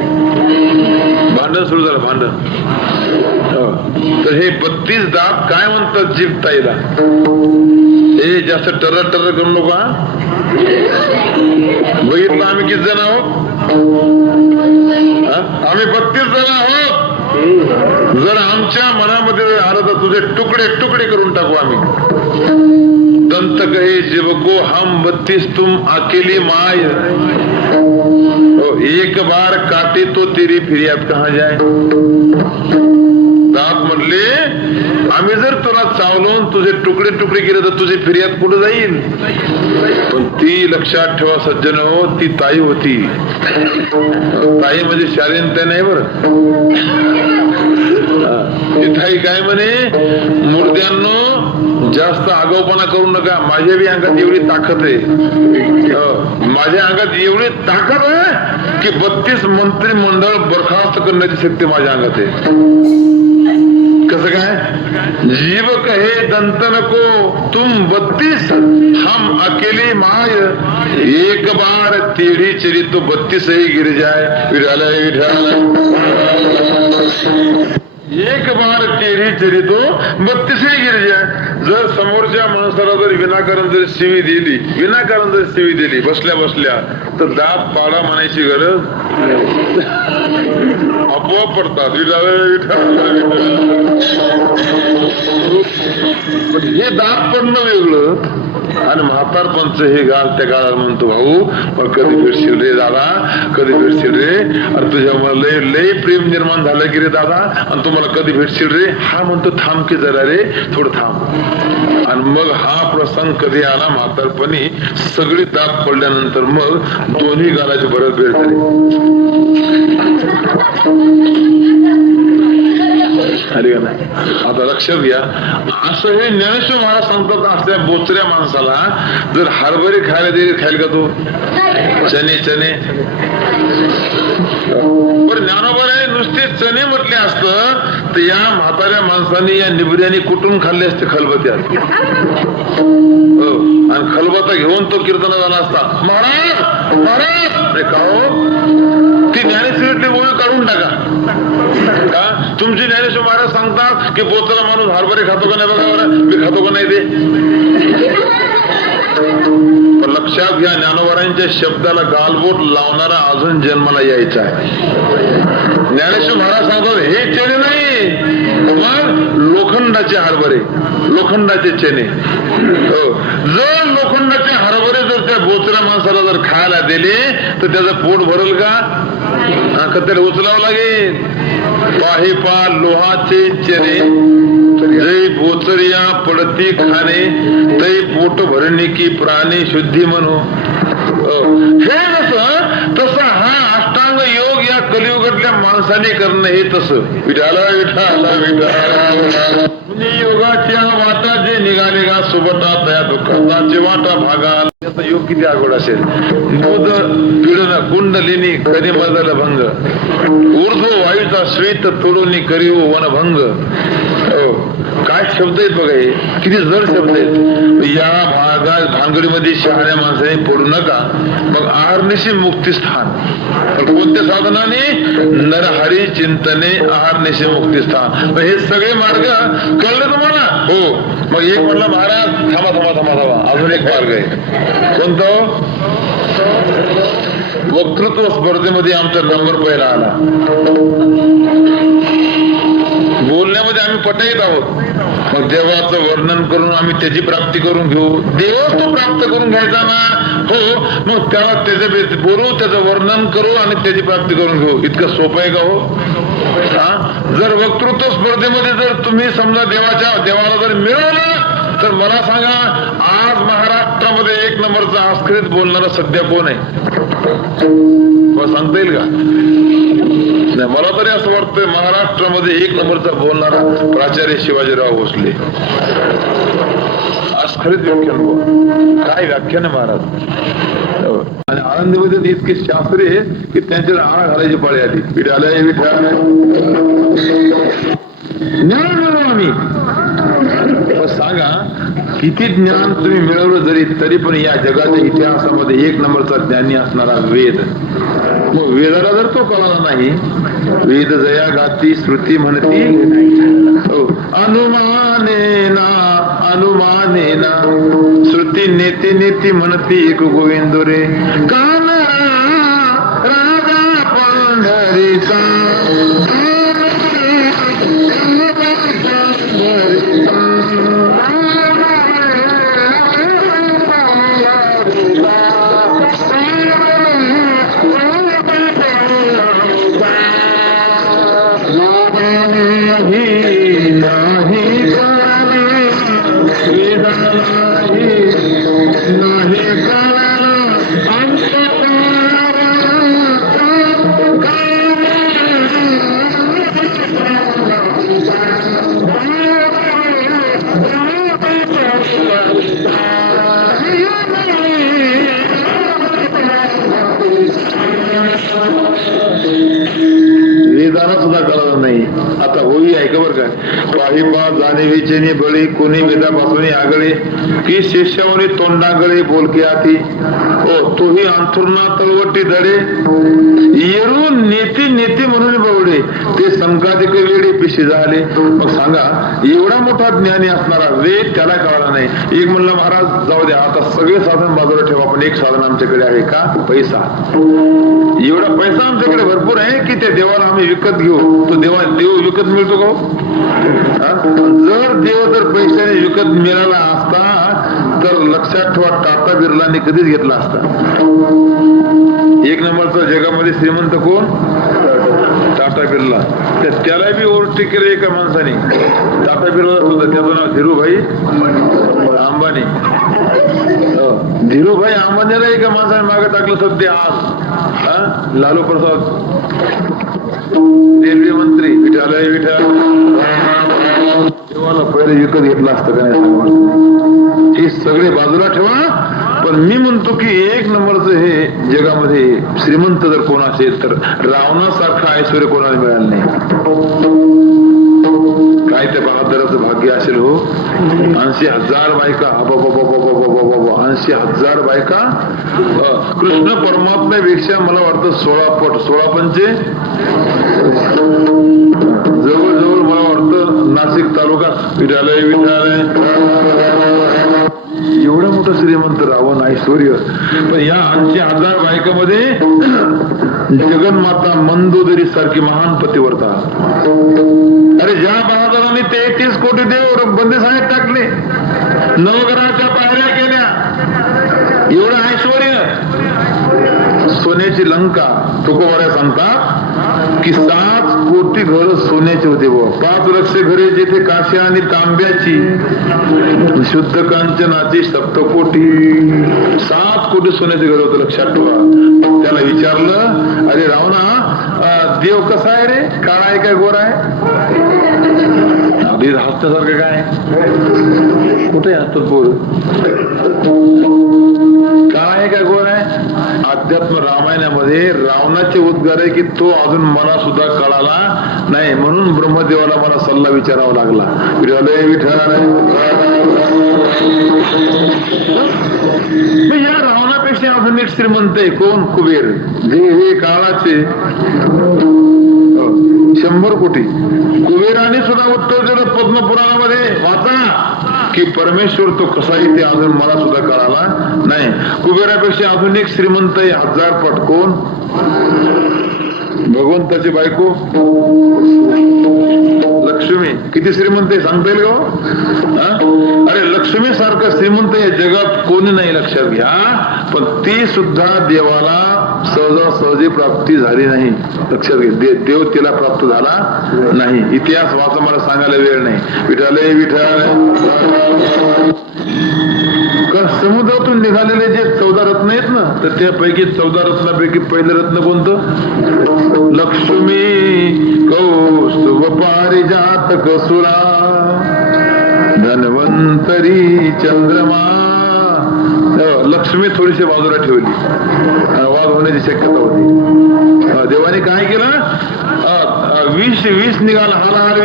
भांडण सुरू झालं. तर हे 32 दात काय म्हणतात जीभ ताईला, हे जास्त टर्र करू नका. बघितलं आम्ही किती जण आहोत? आम्ही 32 जण आहोत. जर आमच्या मनामध्ये आलं तर तुझे तुकडे तुकडे करून टाकू आम्ही. दंत कहे जीव को हम 32 तुम अकेली माय. एक बार काटे तो तेरी फिर्याद कहा जाए. दात म्हटले, आम्ही जर तुला चावलून तुझे तुकडे तुकडे केले तर तुझी फिर्याद कुठे जाईल. पण ती लक्षात ठेवा सज्जन हो, ती ताई होती. ताई म्हणजे शालीनता नाही बरं. ती ताई काय म्हणे, मुर्द्यांनो जास्त आगाऊपणा करू नका. माझ्या बी अंगात एवढी ताकद आहे. माझ्या अंगात एवढी ताकद आहे की 32 मंत्रिमंडळ बरखास्त करण्याची शक्ती माझ्या अंगात आहे. कसं काय? जीव कहे दंत नको तुम 32 हम अकेली माय. एक बार तेरी चरी तो 32 ही गिर जाए. विठाल विठाल. एक बार तेरी चरी तो 32 गिरजा. जर समोरच्या माणसाला जर विनाकारण जर शिवी दिली बसल्या बसल्या तर दात पाडा म्हणायची गरज आपोआप पडतात. हे दात पडणं वेगळं आणि म्हातारपणचं हे गाल त्या काळात म्हणतो भाऊ कधी भेटशील रे दादा, कधी भेटशील रे, अरे तुझ्या लय लय प्रेम निर्माण झालं की रे दादा, आणि तुम्हाला कधी भेटशील रे. हा म्हणतो थांब की जरा रे, थोडं थांब. आणि मग हा प्रसंग कधी आला म्हातारपणी सगळी दात पडल्यानंतर मग दोन्ही गालाची भरत भेट झाली. आता लक्षात घ्या, असं हे ज्ञानेश्वर महाराज सांगतात. असल्या बोचऱ्या माणसाला जर हरभरे खायला दिले खायला का तो चणे पण ज्ञानोबाने नुसते चणे म्हटले असतं तर या म्हाताऱ्या माणसाने या निबऱ्याने कुठून खाल्ले असते खलबत्यात. आणि खलबत्ता घेऊन तो कीर्तन झाला असता. महाराज का हो ती ज्ञानेश्वरीतली ओळख काढून टाका. का तुमची ज्ञानेश्वर महाराज सांगतात की बोचरा माणूस हरभरे खातो का नाही बघा बरं, मी खातो का नाही ते. पण लक्षात घ्या, ज्ञानोबारांच्या शब्दाला गालबोट लावणारा अजून जन्माला यायचा आहे. ज्ञानेश्वर महाराज सांगतात हे चणे नाही, मग लोखंडाचे हरभरे, लोखंडाचे चणे. जर लोखंडाचे हरभरे जर त्या बोचऱ्या माणसाला जर खायला दिले तर त्याचं पोट भरल का? त्याला उचलावं लागेल. पाहे पा लोहाचे चणे जय बोचरिया पडती खाणे, तै पोट भरणे की प्राणी शुद्धी म्हणू. हे तसं हा अष्टांग योग या कलियुगातल्या माणसाने करणं हे तसं. विठाला योगाच्या वाटा जे निघाले गा सोबता तया दुःखाचे वाटा भागाल. त्याचा योग किती अवघड असेल. बुध पिढन कुंडलिनी कधी मजल भंग, ऊर्ध्व वायूचा श्वेत तोडून करीव वनभंग. काय शब्द आहेत बघा, हे किती जड शब्द आहेत. या भानगडीमध्ये शहाण्या माणसाने पडू नका. मग आहारनिशी मुक्तीस्थान. कोणत्या साधनाने? नरहरी चिंतने आहारनिशी मुक्तीस्थान. हे सगळे मार्ग कळले तुम्हाला? हो. मग एक म्हणलं महाराज थांबा, अजून एक मार्ग आहे. कोणता? वक्तृत्व स्पर्धेमध्ये आमचा नंबर पहिला आला. बोलण्यामध्ये आम्ही पटाईत आहोत. मग देवाचं वर्णन करून आम्ही त्याची प्राप्ती करून घेऊ. देवच तो प्राप्त करून घ्यायचा ना. हो, मग त्याला त्याचं बोलू, त्याचं वर्णन करू आणि त्याची प्राप्ती करून घेऊ. इतकं सोपं आहे का हो? जर वक्तृत्व स्पर्धेमध्ये जर तुम्ही समजा देवाला जर मिळवलं तर मला सांगा, आज महाराष्ट्रामध्ये 1 नंबरचा संस्कृत बोलणारा सध्या कोण आहे? सांगता येईल का? नाही, मला तरी असं वाटतंय महाराष्ट्रामध्ये 1 नंबरचा बोलणारा प्राचार्य शिवाजीराव भोसले. अस्खलित व्याख्यान. काय व्याख्यान आहे महाराज. आणि आळंदीमध्ये इतके शास्त्री की त्यांच्याला आळ घालायची पाळी आली. ज्ञान आम्ही सांगा, किती ज्ञान तुम्ही मिळवलं जरी तरी पण या जगाच्या इतिहासामध्ये 1 नंबरचा ज्ञानी असणारा वेद. मग वेदाला जर तो कळला नाही, वेद जया गाती श्रुती म्हणती अनुमानेना श्रुती नेती म्हणती एक गोविंद रे कान राजा पंढरीचा. वेदाला सुद्धा कळलं नाही. आता होई ऐका बरं काय पाही पा जाणीवीचे बळी कोणी वेदापासून आगळे की शिष्यावरी तोंडागळे बोलके आती ओ तोही अंथरुणा तळवटी धडे येरून नेती नेती म्हणून बवडे ते संकाधिक वेळी पिशी झाले. मग सांगा एवढा मोठा ज्ञानी असणारा वेद त्याला कळला नाही. एक म्हणलं महाराज जाऊ द्या आता सगळे साधन बाजूला ठेवा पण एक साधन आमच्याकडे आहे का पैसा. एवढा पैसा आमच्याकडे भरपूर आहे की त्या देवाला आम्ही विकत घेऊ. तो देव विकत मिळतो का. जर देव जर पैशाने विकत मिळाला असता तर लक्षात ठेवा टाटा बिर्लाने कधीच घेतला असता. एक नंबरचा जगामध्ये श्रीमंत कोण टाटा बिर्ला. त्याला बी ओव्हरटेक केलं एका माणसाने. टाटा बिर्ला सुद्धा त्याचं नाव धीरूभाई अंबानी. धीरूभाई अंबानीला एका माणसाने मागे टाकलं सध्या आज. लालू प्रसाद रेल्वे मंत्री विठाल देवाला पहिले विकत घेतला असतं का नाही. हे सगळे बाजूला ठेवा पण मी म्हणतो की एक नंबरचं हे जगामध्ये श्रीमंत जर कोण असेल तर रावणासारखं ऐश्वर्य कोणाला मिळालं नाही. काय त्या बहादराचं भाग्य असेल हो. 80,000 बायका 80,000 बायका. कृष्ण परमात्म्यापेक्षा मला वाटतं 16 पट 16 पंचे जवळजवळ मला वाटतं नाशिक तालुका विद्यालय एवढा मोठा श्रीमंत रावण ऐश्वर्य. पण या 80,000 बायकामध्ये जगन्माता मंदोदरी सारखी महान पतिव्रता. अरे ज्या बहादरांनी 33 कोटी देव बंदिशाळेत टाकले नवग्रहाच्या पायऱ्या केल्या एवढं ऐश्वर्य. सोन्याची लंका तुकोबाऱ्या सांगतात की 7 कोटी घर सोन्याचे होते. 5 लक्ष घरे जिथे काशी आणि तांब्याची शुद्ध कांचनाची सप्तकोटी 7 कोटी सोन्याचे घर होतं. लक्षात ठेवा. त्याला विचारलं अरे रावणा देव कसा आहे रे. काळा आहे काय गोरा आहे. अगदी हसण्यासारखं काय कुठे असतात बोल. काळा आहे काय गोरा आहे. अध्यात्म रामायणामध्ये रावणाचे उद्गार आहे की तो अजून मला सुद्धा कळाला नाही म्हणून ब्रह्मदेवाला मला सल्ला विचारावा लागला. या रावणापेक्षा अजून एक श्रीमंत आहे कोण कुबेर. हे काळाचे 100 कोटी. कुबेराने सुद्धा उत्तर दिलं पद्मपुराणामध्ये वाचा की परमेश्वर तो कसा इथे अजून मला सुद्धा कळाला नाही. कुबेरापेक्षा अजून एक श्रीमंत आहे 1000 पट कोण भगवंताची बायको लक्ष्मी. किती श्रीमंत आहे सांगता येईल का. अरे लक्ष्मी सारखं श्रीमंत या जगात कोणी नाही लक्षात घ्या. पण ती सुद्धा देवाला सहजासहजी प्राप्ती झाली नाही. लक्षात घ्या देव तिला प्राप्त झाला नाही. इतिहास वाचा मला सांगायला वेळ नाही. विठाल समुद्रातून निघालेले जे 14 रत्न आहेत ना तर त्यापैकी 14 रत्नापैकी पहिलं रत्न कोणतं. लक्ष्मी कौस्तुभ पारिजात कसुरा धन्वंतरी चंद्रमा. लक्ष्मी थोडीशी बाजूला ठेवली. वाद होण्याची शक्यता होती. देवाने काय केलं 20 निघाला हार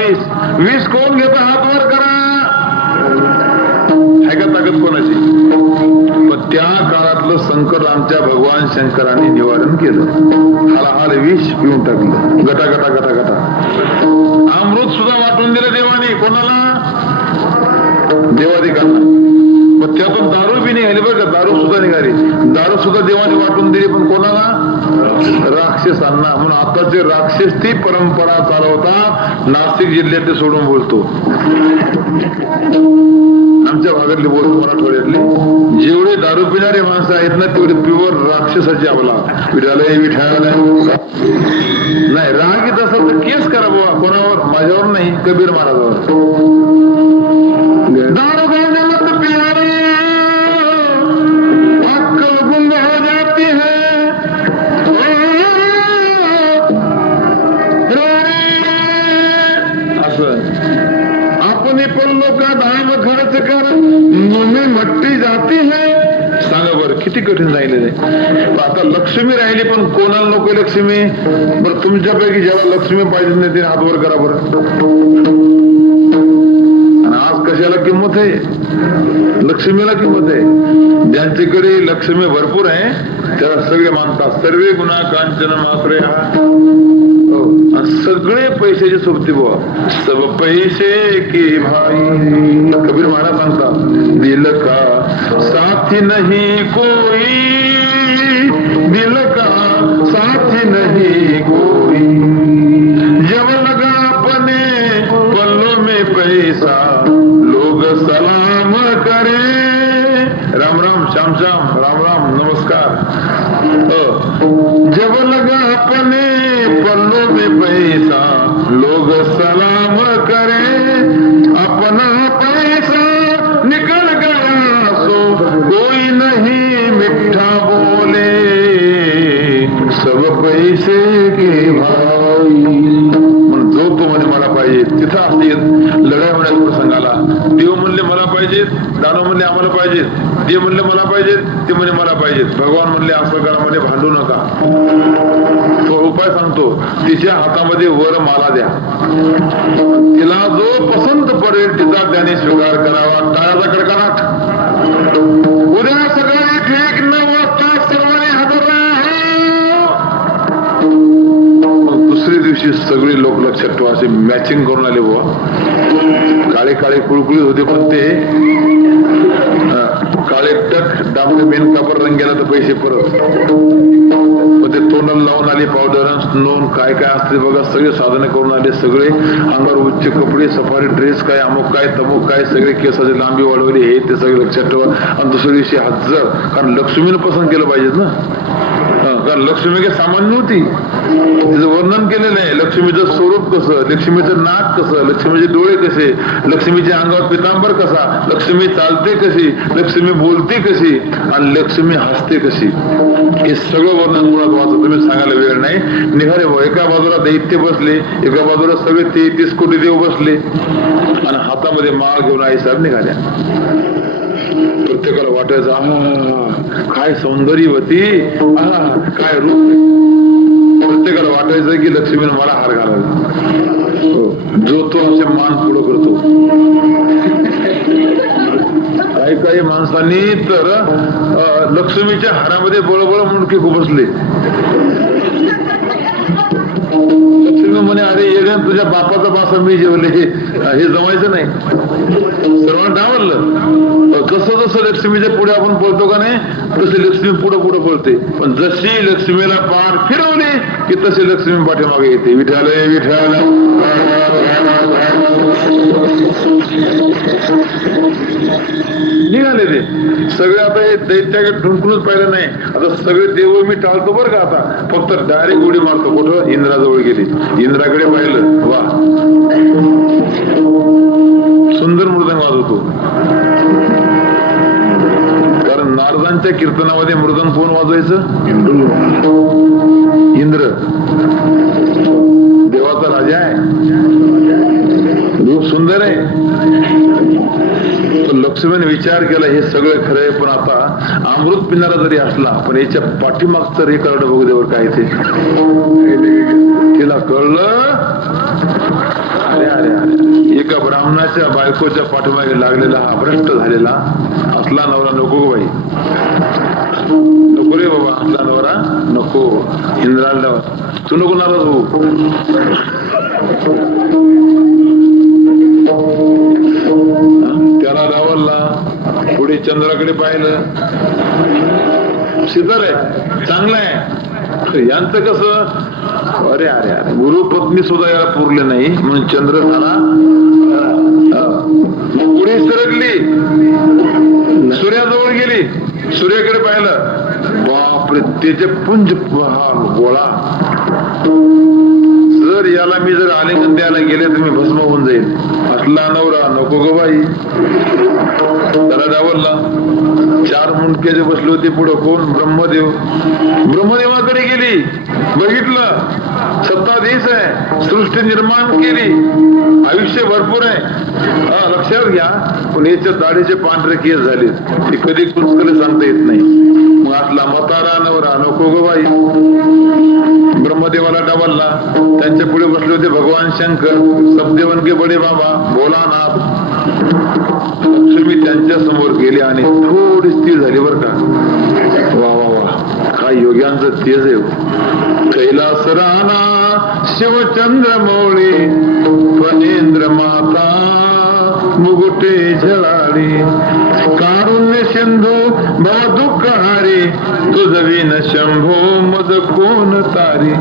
20 कोण घेतो हात वर करा. आहे का ताकद कोणाची. पण त्या काळातलं संकट आमच्या भगवान शंकरांनी निवारण केलं. हाल 20 पिऊन टाकलं. गटा अमृत सुद्धा वाटून दिलं देवाने. कोणाला देवाधिकांना. मग त्यातून दारू बी निघाली बरं का. दारू सुद्धा निघाली. दारू सुद्धा देवाने वाटून दिली पण कोणाला राक्षसांना. म्हणून आताचे राक्षस ती परंपरा चालवतात. नाशिक जिल्ह्यात सोडून बोलतो आमच्या भागातली बोलतो मराठवाड्यातली जेवढे दारू पिणारे माणसं आहेत ना तेवढे प्युअर राक्षसाची अवला. विठाल नाही. राग येत असेल तर केस करा बुवा कोणावर. माझ्यावर नाही कबीर महाराजावर. दारू खाने मत प्यारे अक्कल गुम हो जाती है. असं अपने पल्लों का दाम खर्च कर मुंह मट्टी जाती है. सांगा बरं किती कठीण राहिलेलं आहे. आता लक्ष्मी राहिली पण कोणाला नको लक्ष्मी. बरं तुमच्यापैकी ज्याला लक्ष्मी पाहिजे नाही ते हात वर करा बरं. पैशाला किंमत आहे, लक्ष्मीला किंमत आहे. ज्यांच्याकडे लक्ष्मी भरपूर आहे त्याला सगळे मानतात. सर्वे गुणा कांचन मात्रेहा. सगळे पैशाची सोबती बुवा. सब पैसे के भाई. कबीर महाराज सांगतात, दिल का साथी नहीं कोई, दिल का साथी नहीं कोई, जब लगा अपने पल्लों में पैसा लोग सलाम करे. राम राम श्याम श्याम, राम राम नमस्कार. जब लगा अपने पल्लों में पैसा लोग सलाम करे, अपना पैसा निकल गया सो कोई नहीं मिठा बोले, सब पैसे के भाई. जो तो म्हणे मला पाहिजे, तिथं असते लढाई होण्याचा प्रसंग आला. देव म्हणले मला पाहिजेत, दानव म्हणले आम्हाला पाहिजेत, देव म्हणले मला पाहिजेत, ते म्हणे मला पाहिजेत. भगवान म्हणले असं करा, म्हणे भांडू नका. तो उपाय सांगतो, तिच्या हातामध्ये वर माला द्या, तिला जो पसंत पडेल तिचा त्याने स्वीकार करावा. टाळाचा कडकडाट. उद्या सकाळी ठीक 9 वाजता सर्वांनी हजर राहा. दुसऱ्या दिवशी सगळे लोक लक्षात ठेवा, असे मॅचिंग करून आले बुवा. काळे काळे कुळकुळीत होते, पण ते काळे टक डांबे बेन कापर रंगेला तर पैसे परत. पण ते तोंडाला लावून आले पावडर नोन काय काय असते बघा, सगळे साधनं करून आले. सगळे अंगावर उच्च कपडे, सफारी ड्रेस, काय अमुक काय तमुक काय, सगळे केसाची लांबी वाढवली, हे ते सगळे लक्षात ठेवा. आणि दुसऱ्या दिवशी हजर, कारण लक्ष्मीनं पसंत केलं पाहिजेत ना. कारण लक्ष्मी काही सामान्य नव्हती, तिचं वर्णन केलेलं आहे. लक्ष्मीचं स्वरूप कसं, लक्ष्मीचं नाक कसं, लक्ष्मीचे डोळे कसे, लक्ष्मीच्या अंगावर पितांबर कसा, लक्ष्मी चालते कशी, लक्ष्मी बोलते कशी, आणि लक्ष्मी हसते कशी, हे सगळं वर्णन मुळात वाचत. तुम्ही सांगायला वेळ नाही. निघाले भाऊ, एका बाजूला दैत्य बसले, एका बाजूला सगळे 33 कोटी देव बसले, आणि हातामध्ये माळ घेऊन आई साहेब निघाल्या. प्रत्येकाला वाटायचं काय सौंदर्यवती, काय रूप. प्रत्येकाला वाटायचं की लक्ष्मीने मला हार घालायला. जो तो असे मान पुढं करतो. काही काही माणसांनी तर लक्ष्मीच्या हारामध्ये बळबळ मुंडके खुपसले. लक्ष्मी म्हणे, अरे येड्या, तुझ्या बापाचा बासा मी जेवले, हे जमायचं नाही. सर्वांना डावललं. जसं जसं लक्ष्मीच्या पुढे आपण पळतो का नाही, तसे लक्ष्मी पुढे पुढे पळते. पण जशी लक्ष्मीला पार फिरवली की तशी लक्ष्मी पाठीमागे येते. विठाल विठाल. निघाले ते सगळे. आता हे दैत्याकडे ढुंकूनच पाहिलं नाही. आता सगळे देव मी टाळतो बरं का. आता फक्त डायरेक्ट उडी मारतो. कुठं? इंद्राजवळ गेली. इंद्राकडे पाहिलं, वा सुंदर मृदंग वाजवतो. कारण नारदांच्या कीर्तनामध्ये मृदंग कोण वाजवायचं? इंद्र. देवाचा राजा आहे, रूप सुंदर आहे. लक्ष्मीने विचार केला, हे सगळं खरं आहे, पण आता अमृत पिणारा जरी असला, पण याच्या पाठीमागचं रे करड बघू देवर काय ते. तिला कळलं, अरे अरे अरे, एका ब्राह्मणाच्या बायकोच्या पाठीमागे लागलेला हा भ्रष्ट झालेला असला नवरा नको गो बाई, नको रे बाबा, असला नवरा नको. इंद्राला तू नको नाराज होऊ. त्याला डावलला. पुढे चंद्राकडे पाहिलं, शीतल आहे, चांगलं आहे. यांचं कसं, अरे अरे अरे, गुरु पत्नी सुद्धा याला पुरले नाही म्हणून चंद्र झाला. पुढे सरकली, सूर्याजवळ गेली, सूर्याकडे पाहिलं, बापरे, त्याचे पुंज हा गोळा. जर याला मी जर आलिंगन द्यायला गेले तर मी भस्म होऊन जाईल. असला नवरा नको गो बाई. त्याला डावलला. 4 मुंडके जे बसले होते पुढं, कोण? ब्रह्मदेव. ब्रह्मदेवाकडे गेली, बघितलं सत्ताधीश आहे, सृष्टी निर्माण केली, आयुष्य भरपूर आहे, लक्षात घ्या. पण याच्या दाढीचे पांढरे केस झाले, ते कधी कुचकले सांगता येत नाही. मग असला म्हातारा नवरा नको गो बाई. ब्रह्मदेवाला डावलला. त्यांच्या पुढे बसले होते भगवान शंकर, सबदेवन के बडे बाबा भोलानाथ. लक्ष्मी त्यांच्या समोर गेली आणि थोडी स्थिर झाली बर का. वा वा वा, काय योग्यांचं तेज आहे. कैलास राणा शिवचंद्र मौळी फणेंद्र माता मुगुटे झळाळी कारुण्य सिंधू भव दुःख हारी तुझ विन शंभो मज कोण तारी.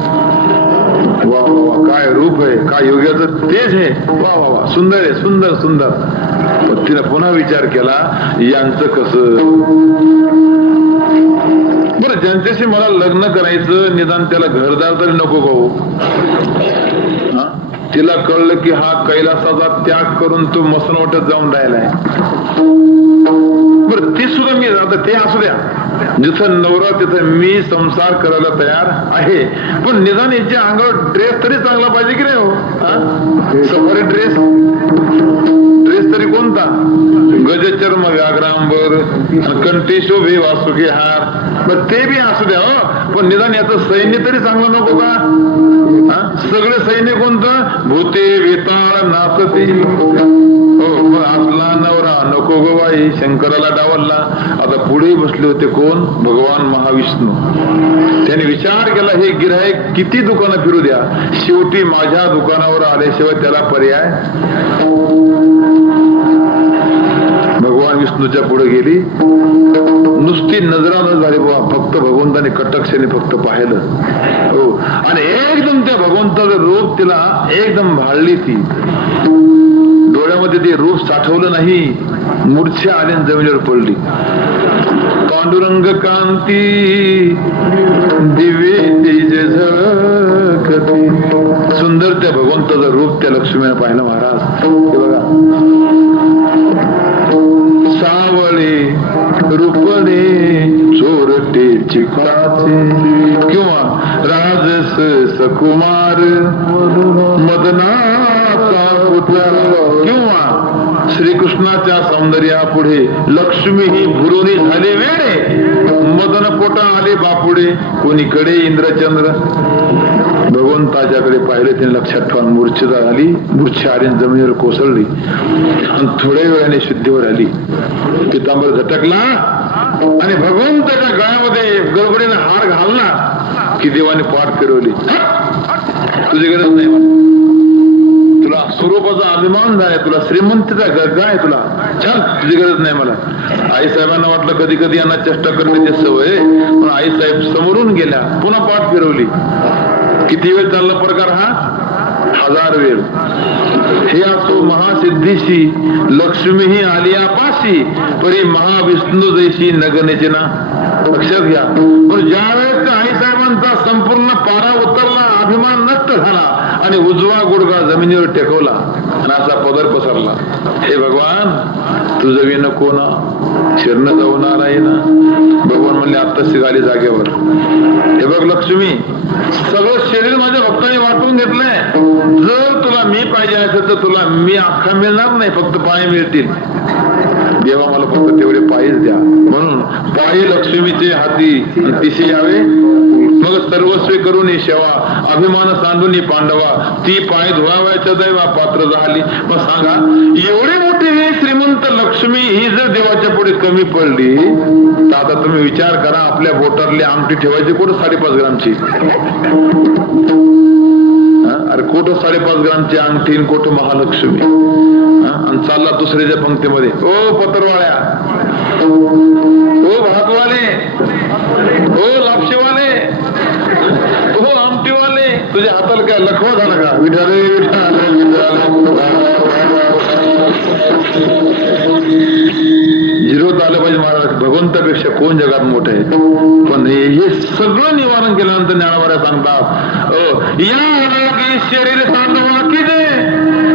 वा वा वा, काय रूप आहे, काय योग्याचं तेज आहे. वा वा वा, सुंदर आहे, सुंदर सुंदर. पण तिला पुन्हा विचार केला, यांचं कसं बरं, ज्यांच्याशी मला लग्न करायचं निदान त्याला घरदार तरी नको भाऊ. तिला कळलं की हा कैलासाचा त्याग करून तो मसनवट्यात जाऊन राहिलाय. बरं ती सुद्धा मी आता ते असू द्या, जिथं नवरा तिथं मी संसार करायला तयार आहे, पण निदान याच्या अंगावर ड्रेस तरी चांगला पाहिजे की नाही हो. सफारी ड्रेस तरी कोणता, गजचर्म व्याघ्रांबर कंठी शोभे वासुकी हार, पण ते बी असू द्या हो, पण निदान याचं सैन्य तरी चांगलं नको का. सगळे सैन्य कोणतं, भूते वेताळ नाचते. हो, असला नवरा नको गो बाई. शंकराला डावलला. आता पुढे बसले होते कोण, भगवान महाविष्णू. त्याने विचार केला, हे गिऱ्हाईक किती दुकानं फिरू द्या, शेवटी माझ्या दुकानावर आल्याशिवाय त्याला पर्याय. भगवान विष्णूच्या पुढे गेली, नुसती नजरा न झाली बाबा, फक्त भगवंताने कटक्षेने फक्त पाहिलं. हो, आणि एकदम त्या भगवंताचं रूप तिला एकदम भाळली. ती डोळ्यामध्ये ते रूप साठवलं नाही, मूर्छा आली आणि जमिनीवर पडली. पांडुरंग कांती दिवे तेज झळकती. सुंदर त्या भगवंताचं रूप त्या लक्ष्मीने पाहिलं महाराज. हे बघा, सावळे रूपणे चोरटे चिकाचे किंवा राजस सकुमार मदनाचा पुत्र किंवा श्रीकृष्णाच्या सौंदर्यापुढे लक्ष्मी ही भुरोनी झाले वेडे, मदन पोटा आले बापुडे, कोणीकडे इंद्रचंद्र. भगवंताच्याकडे पाहिले, त्याने लक्षात ठेवून मूर्छा झाली, मूर्छा आली जमिनीवर कोसळली आणि थोड्या वेळाने शुद्धीवर आली. पितांबर झटकला आणि भगवंताच्या गळ्यामध्ये गडबडीने हार घालला की देवाने पाठ फिरवली. तुझी गरज नाही मला, तुला स्वरूपाचा अभिमान झालाय, तुला श्रीमंतीचा गरजा आहे, तुला छान, तुझी गरज नाही मला. आई साहेबांना वाटलं कधी कधी यांना चेष्टा करण्याची सवय, पण आई साहेब समोरून गेल्या, पुन्हा पाठ फिरवली. किती वेळ चालला प्रकार हा, 1000 वेळ. हे असो महासिद्धीशी लक्ष्मी ही आली आपाशी, परी महाविष्णू जैशी नगनेचे ना. लक्षात घ्या. पण ज्या वेळेस आई साहेबांचा संपूर्ण पारा उतरला, अभिमान नष्ट झाला आणि उजवा गुडघा जमिनीवर टेकवला आणि असा पदर पसरला. हे भगवान तुझं विन कोणा, शिरण जाऊन आला ना. भगवान म्हणले आत्ताच आली जागेवर. हे बघ लक्ष्मी, सगळं शरीर माझ्या भक्तांनी वाटून घेतलंय. जर तुला मी पाहिजे असेल तर तुला मी अख्खा मिळणार नाही, फक्त पाय मिळतील. देवा मला फक्त तेवढे पायच द्या. म्हणून पायी लक्ष्मीचे हाती तिशी यावे, मग सर्वस्वी करून सेवा, अभिमान सांडून पांडवा, ती पाय धुवावायच्या दैवा पात्र झाली. मग सांगा, एवढी मोठी ही श्रीमंत लक्ष्मी ही जर देवाच्या पुढे कमी पडली तर आता तुम्ही विचार करा, आपल्या बोटातली आमटी ठेवायची कुठं 5.5 ग्रामची. अरे कुठं 5.5 ग्रामची अंगठी, कुठं महालक्ष्मी. आणि चालला दुसऱ्याच्या पंक्तीमध्ये, ओ पत्रवाळ्या, ओ भातवाले, ओ लापशीवाले, ओ आमटीवाले, तुझ्या हाताला काय लखवा झाला का. विठाले जिरवत आलं पाहिजे महाराज. भगवंतापेक्षा कोण जगात मोठं आहे. पण हे सगळं निवारण केल्यानंतर ज्ञानवाऱ्या सांगतात, या शरीर सांडवा की दे,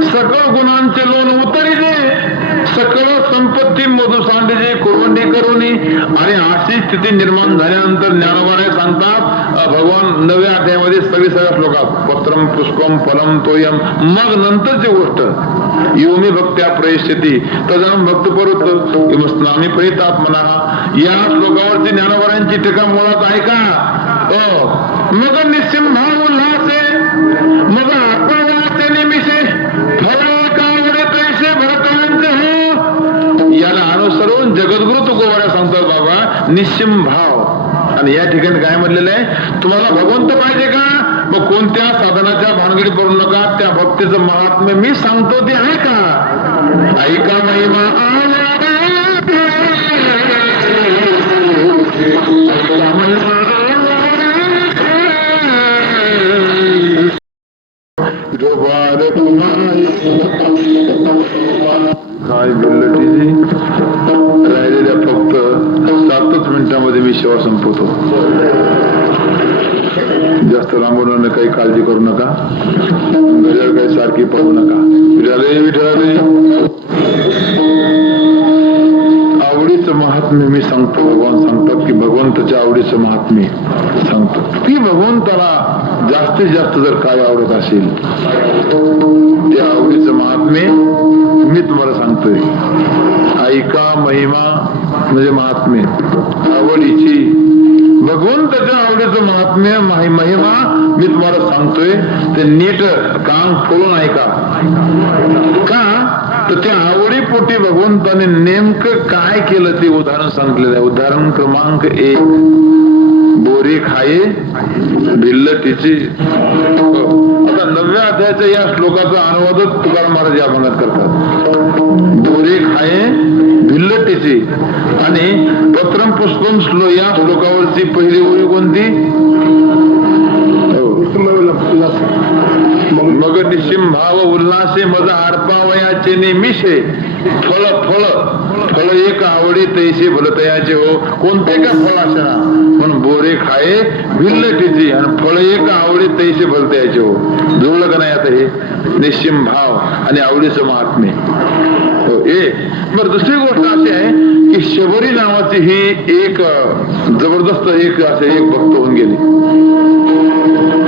सकळ गुणांचे लोन उतरी दे, सकळ संपत्ती मधु सांडजे कोरवंडी करुनी. आणि अशी स्थिती निर्माण झाल्यानंतर ज्ञानवाऱ्या सांगतात, भगवान 9व्या अध्यायामध्ये सगळ्या श्लोकात पत्रम पुष्पम फलम तोयम, मग नंतरची गोष्ट योमी भक्त्या प्रयश्यती तदम भक्त परुत स्नामी परितात्मना. या श्लोकावरची ज्ञानवाऱ्यांची टीका मुळात आहे का. मग निसिंहा उल्हासे, मग आत्मवाचे निमिषे फला कावडे पैसे भरतांचे हो, म्हणून जगद्गुरु तुकोबाऱ्या सांगतात बाबा निश्चिम भाव. आणि या ठिकाणी काय म्हटलेलं आहे, तुम्हाला भगवंत पाहिजे का, मग कोणत्या साधनाच्या भानगडी पडू नका, त्या भक्तीचं महात्म्य मी सांगतो ते आहे का, ऐका महिमा काय बिल्लटीजी राहिलेल्या फक्त 7च मिनिटांमध्ये मी सेवा संपवतो. जास्त लांबवणार काही काळजी करू नका, घड्याळ काही सारखी पाहू नका. विठाले आवडीचं महात्म्य मी सांगतो. भगवान सांगतात की भगवंताच्या आवडीचं महात्म्य सांगतो की भगवंताला जास्तीत जास्त जर काय आवडत असेल त्या आवडीचं महात्म्य मी तुम्हाला सांगतोय. ऐका महिमा म्हणजे महात्म्य आवडीची, भगवंताच्या आवडीचं महात्म्य महिमा मी तुम्हाला सांगतोय. ते नीट कान खोलून ऐका. का तर त्या आवडीपोटी भगवंताने नेमकं काय केलं ते उदाहरण सांगितलेलं आहे. उदाहरण क्रमांक 1, बोरी खाये भिल्ल तिची. आता 9व्या अध्यायाच्या या श्लोकाचा अनुवादच तुकाराम महाराज या भागात करतात. बोरी खाये भिल्ल तिची. आणि पत्रम पुष्पम या श्लोकावरची पहिली ओळी कोणती, मग निश्चिम भाव उल्हासे मज आरपावयाचे निमिषे फळ फळ फळ एक आवडी तैसे भलतयाचे हो. कोणते का फळ असणार म्हणून बोरे खाये भिल्ल तिची आणि फळ एक आवडी तैसे भलतयाचे हो. जुळलं का नाही आता हे निश्चिम भाव आणि आवडीचं महात्म्य. बर दुसरी गोष्ट अशी आहे की शबरी नावाची ही एक जबरदस्त एक भक्त होऊन गेली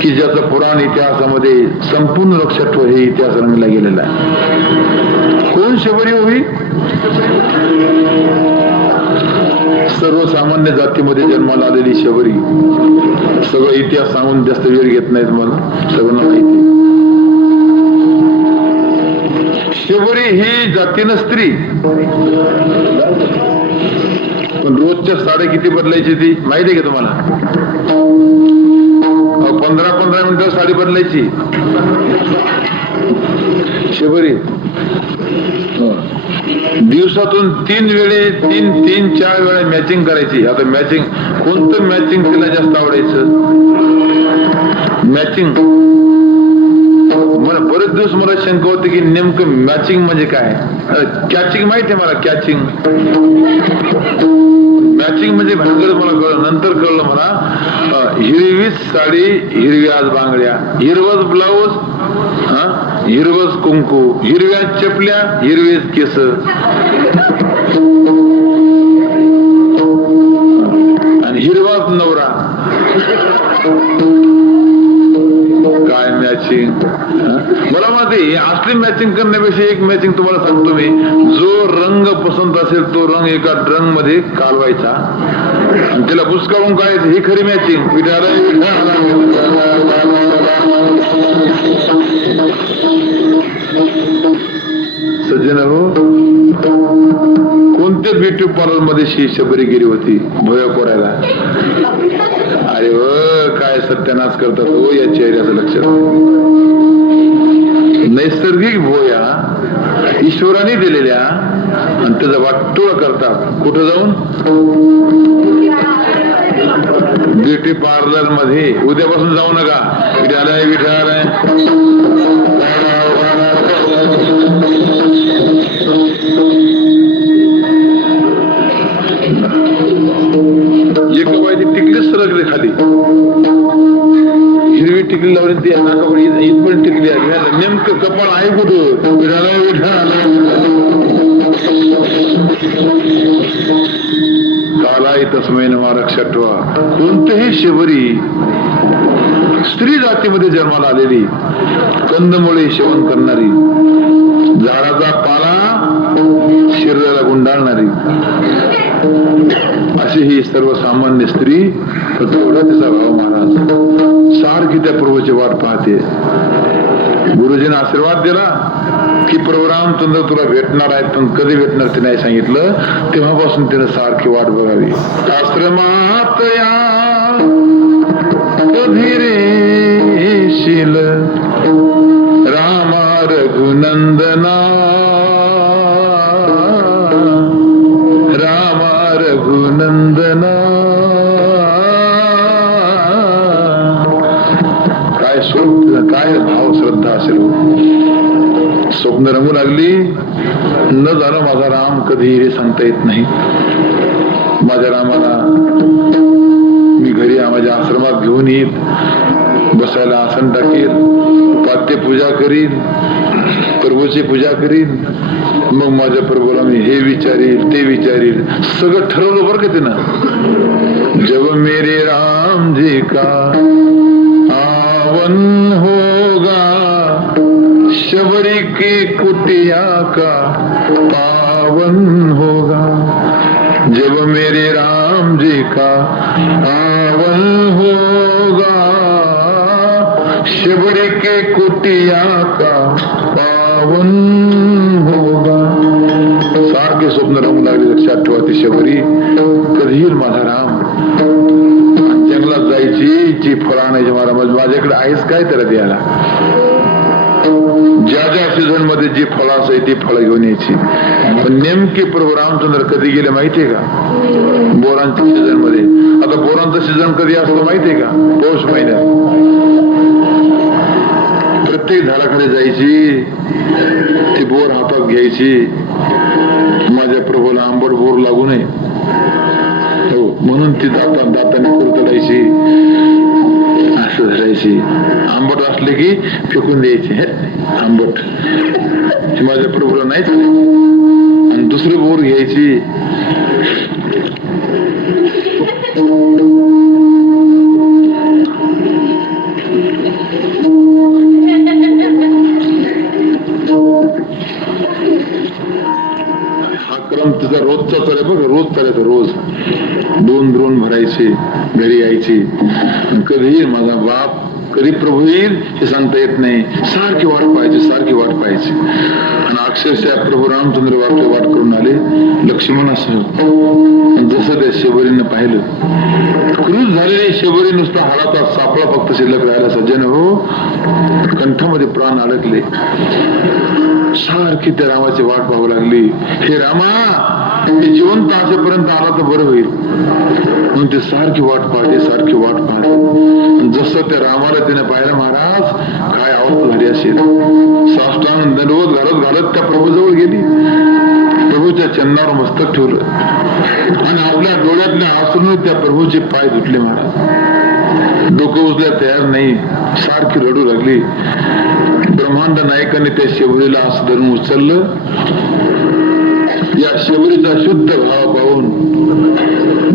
की ज्याचं पुराण इतिहासामध्ये संपूर्ण लक्षात हे इतिहास रंगला गेलेला आहे. कोण शबरी होई, सर्वसामान्य जातीमध्ये जन्माला आलेली शबरी. सगळं इतिहास सांगून जास्त वेळ घेत नाहीत मला, सगळं माहिती. शबरी ही जातीनं स्त्री, पण रोजच्या साडे किती बदलायची ती माहिती आहे का तुम्हाला. 15-15 मिनिटं साडी बदलायची शबरी. दिवसातून 3 वेळे 3-4 वेळा मॅचिंग करायची. आता मॅचिंग कोणतं मॅचिंग तिला जास्त आवडायचं, मॅचिंग. मला बरेच दिवस मला शंका होती की नेमकं मॅचिंग म्हणजे काय. कॅचिंग माहिती आहे मला, कॅचिंग मॅचिंग म्हणजे भानगड मला कळलं, नंतर कळलं मला. हिरवीच साडी हिरव्याच बांगड्या, हिरवच ब्लाऊज हिरवच कुंकू, हिरव्या चपल्या हिरवेच केस. आणि हिरवाच नवरा. काय मॅचिंग. मला माहिती असली मॅचिंग करण्यापेक्षा एक मॅचिंग तुम्हाला सांगतो मी. जो रंग पसंत असेल तो रंग एका ड्रंग मध्ये कालवायचा आणि त्याला बुचकाळून काढायचं, ही खरी मॅचिंग. सज्जन हो, कोणत्या ब्युटी पार्लर मध्ये शबरी गेली होती भोया कोरायला. अरे काय सत्यानाश करतात हो या चेहऱ्याचं लक्षात. नैसर्गिक भोया ईश्वराने दिलेल्या आणि त्याचा वाटोळ करतात. कुठं जाऊन ब्युटी पार्लर मध्ये. उद्यापासून जाऊ नका. विठाल एक बाई टिकलीच सरकले खाली, हिरवी टिकली लावली ती नाकाकडे इथपर्यंत टिकली आहे. नेमकं कपाळ आहे कुठं. कालाई तस्मै नमः रक्षत्वा. कोणतेही शबरी स्त्री जातीमध्ये जन्माला आलेली, कंदमुळे सेवन करणारी, झाडाचा पाला शरीराला गुंडाळणारी, अशी ही सर्वसामान्य स्त्री. तेवढा तिचा भाव महाराज सारखी त्या पूर्वची वाट पाहते. गुरुजीने आशीर्वाद दिला की प्रभू रामचंद्र तुला भेटणार आहेत, पण कधी भेटणार ते नाही सांगितलं. तेव्हापासून त्यानं सारखी वाट बघावी. आश्रमात या कधी रे शील रामा रघुनंदना, रामा रघुनंदना. काय स्वरूप, काय भाव श्रद्धा असेल. स्वप्न रंगू लागली. न जाणं माझा राम कधी रे सांगता येत नाही. माझ्या रामाला मी घरी माझ्या आश्रमात घेऊन येईल, बसायला आसन टाकेल, पाद्य पूजा करीन, प्रभूची पूजा करीन. मग माझ्या प्रभूला मी हे विचारील ते विचारील. सगळं ठरवलं बरं का तिनं. जब मेरे राम जी का आवन होगा, शबरी के कुटिया का पावन होगा. जब मेरे राम जी का आवन होगा, शबरी के कुटिया का पावन होगा. सारखे स्वप्न रंगू लागले. लक्षात ठेवा, ती शबरी कधी येईल माझा राम. जंगलात जायची, जी फळं आणायची. महाराज माझ्याकडे आहेच काय त्याला द्यायला. ज्या ज्या सीझन मध्ये जी फळं असायची ती फळं घेऊन यायची. पण नेमके प्रभू रामचंद्र कधी गेले माहितीये का? बोरांच्या सीझन मध्ये. आता बोरांचा सीझन कधी असतो माहितीये का? पौष महिन्यात. प्रत्येक झाडाखाली जायची, ती बोर हातात घ्यायची. माझ्या प्रभूला आंबट बोर लागू नये म्हणून ती दाताने कुरतडायची, असं धरायची. आंबट असले की फेकून द्यायचे. आंबट माझ्या प्रभूला नाही चालेल. आणि दुसरी बोर घ्यायची. हा क्रम तिचा रोजचा चालाय बघ. रोज चालायचा. रोज 2 द्रोण भरायचे, घरी यायची. कधी माझा बाप कधी प्रभू येईल हे सांगता येत नाही. सारखी वाट पाहायची, सारखी वाट पाहायची. आणि अक्षरशः प्रभू रामचंद्र वाट करून आले. लक्ष्मण असं जसं त्या शबरीनं पाहिलं, क्रूज झालेली शबरी नुसता हाडाचा सापळा फक्त शिल्लक राहिला. सज्जन हो, कंठामध्ये प्राण अडकले. सारखी त्या रामाची वाट पाहू लागली. हे रामा, हे जिवंत असेपर्यंत आला तर बरं होईल म्हणून ते सारखी वाट पाहते, सारखी वाट पाहते. जसं त्या रामाला तिने पाहिलं, महाराज काय अवस्था झाली असेल. साष्टांग दंडवत घालत घालत त्या प्रभूजवळ गेली. प्रभूच्या चरणावर मस्तक ठेवलं आणि आपल्या डोळ्यातल्या आसरून त्या प्रभूचे पाय धुतले. महाराज डोकं उचल्या तयार नाही, सारखी रडू लागली. ब्रह्मांड नायकाने त्या शबरीला असं धरून उचललं. या शबरीचा शुद्ध भाव पाहून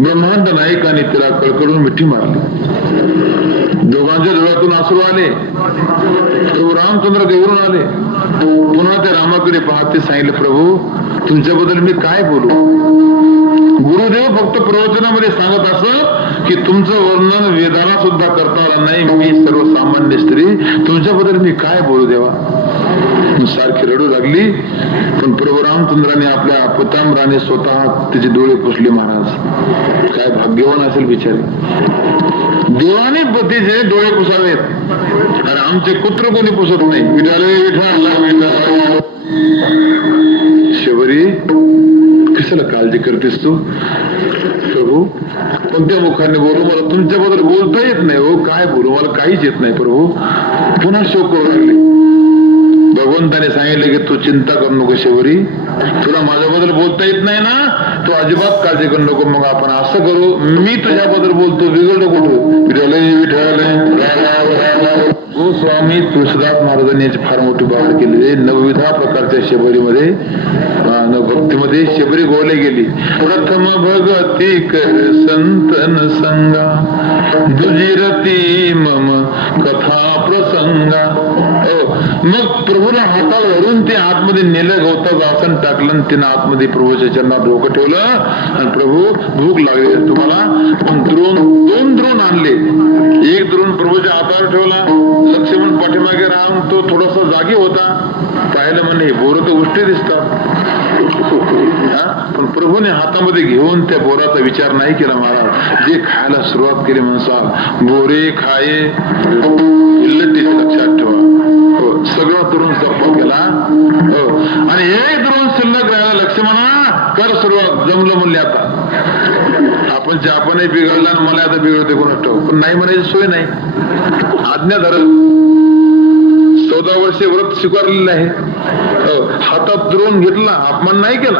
ब्रह्मांड नायकाने तिला कळकळून मिठी मारली. दोघांच्या डोळ्यातून अश्रू आले. प्रभू रामचंद्र देवरून आले. पुन्हा त्या रामाकडे पाहते सांगितलं, प्रभू तुमच्याबद्दल मी काय बोलू. गुरुदेव फक्त प्रवचनामध्ये सांगत असं की तुमचं वर्णन वेदाला सुद्धा करता आलं नाही. मी सर्वसामान्य स्त्री, तुमच्याबद्दल मी काय बोलू देवा. सारखी रडू लागली. पण प्रभू रामचंद्राने आपल्या पितांबराने स्वतः तिचे डोळे पुसले. महाराज काय भाग्यवान असेल बिचारे. देवाने पतीचे डोळे पुसावेत आणि आमचे कुत्र कोणी पुसत नाही. शबरी कशाला काळजी करतेस तू. प्रभू कोणत्या मुखाने बोलू, मला तुमच्याबद्दल बोलता येत नाही. हो काय बोलू, मला काहीच येत नाही. प्रभू पुन्हा शोक करू लागले. भगवंताने सांगितलं की तू चिंता करू नको शबरी, तुला माझ्याबद्दल बोलता येत नाही ना, तू अजिबात काळजी करू नको. मग आपण असं करू, मी तुझ्याबद्दल बोलतो, बिघडलं कुठं. हो स्वामी तुळशीदास महाराजांनी याची फार मोठी बाब केली. नवविधा प्रकारच्या शबरीमध्ये भक्तीमध्ये शबरी गोळली गेली. प्रथम भगती कर संतन संगा, दुजी रती मम कथा प्रसंगा. मग प्रभूने हातावर धरून ते आतमध्ये नेलं, गवताचं आसन टाकलं आणि तिनं आतमध्ये प्रभूच्या चरणात डोकं ठेवलं आणि प्रभू भूक लागली तुम्हाला, पण दोन द्रोण आणले. एक द्रोण प्रभूच्या हातावर ठेवला, लक्ष्मण पाठीमागे राहून तो थोडासा जागी होता. पाहिलं म्हणे बोरं तर उष्टे दिसतात, पण प्रभूने हातामध्ये घेऊन त्या बोराचा विचार नाही केला महाराज. जे खायला सुरुवात केली म्हणसाल, बोरे खाये इल्लटीचे लक्षात ठेवा. हो, सगळं तरुण जप्पा केला. हो, आणि एक द्रोण शिल्लक राहिला. लक्ष्मणा कर सुरुवात, जमलं म्हणले आता आपणही बिघडला आणि मला आता बिघडते कोणाच ठाऊक, पण नाही म्हणायची सोय नाही. आज्ञा धरत 14 वर्षे व्रत स्वीकारलेलं आहे. हातात द्रोण घेतला, अपमान नाही केला.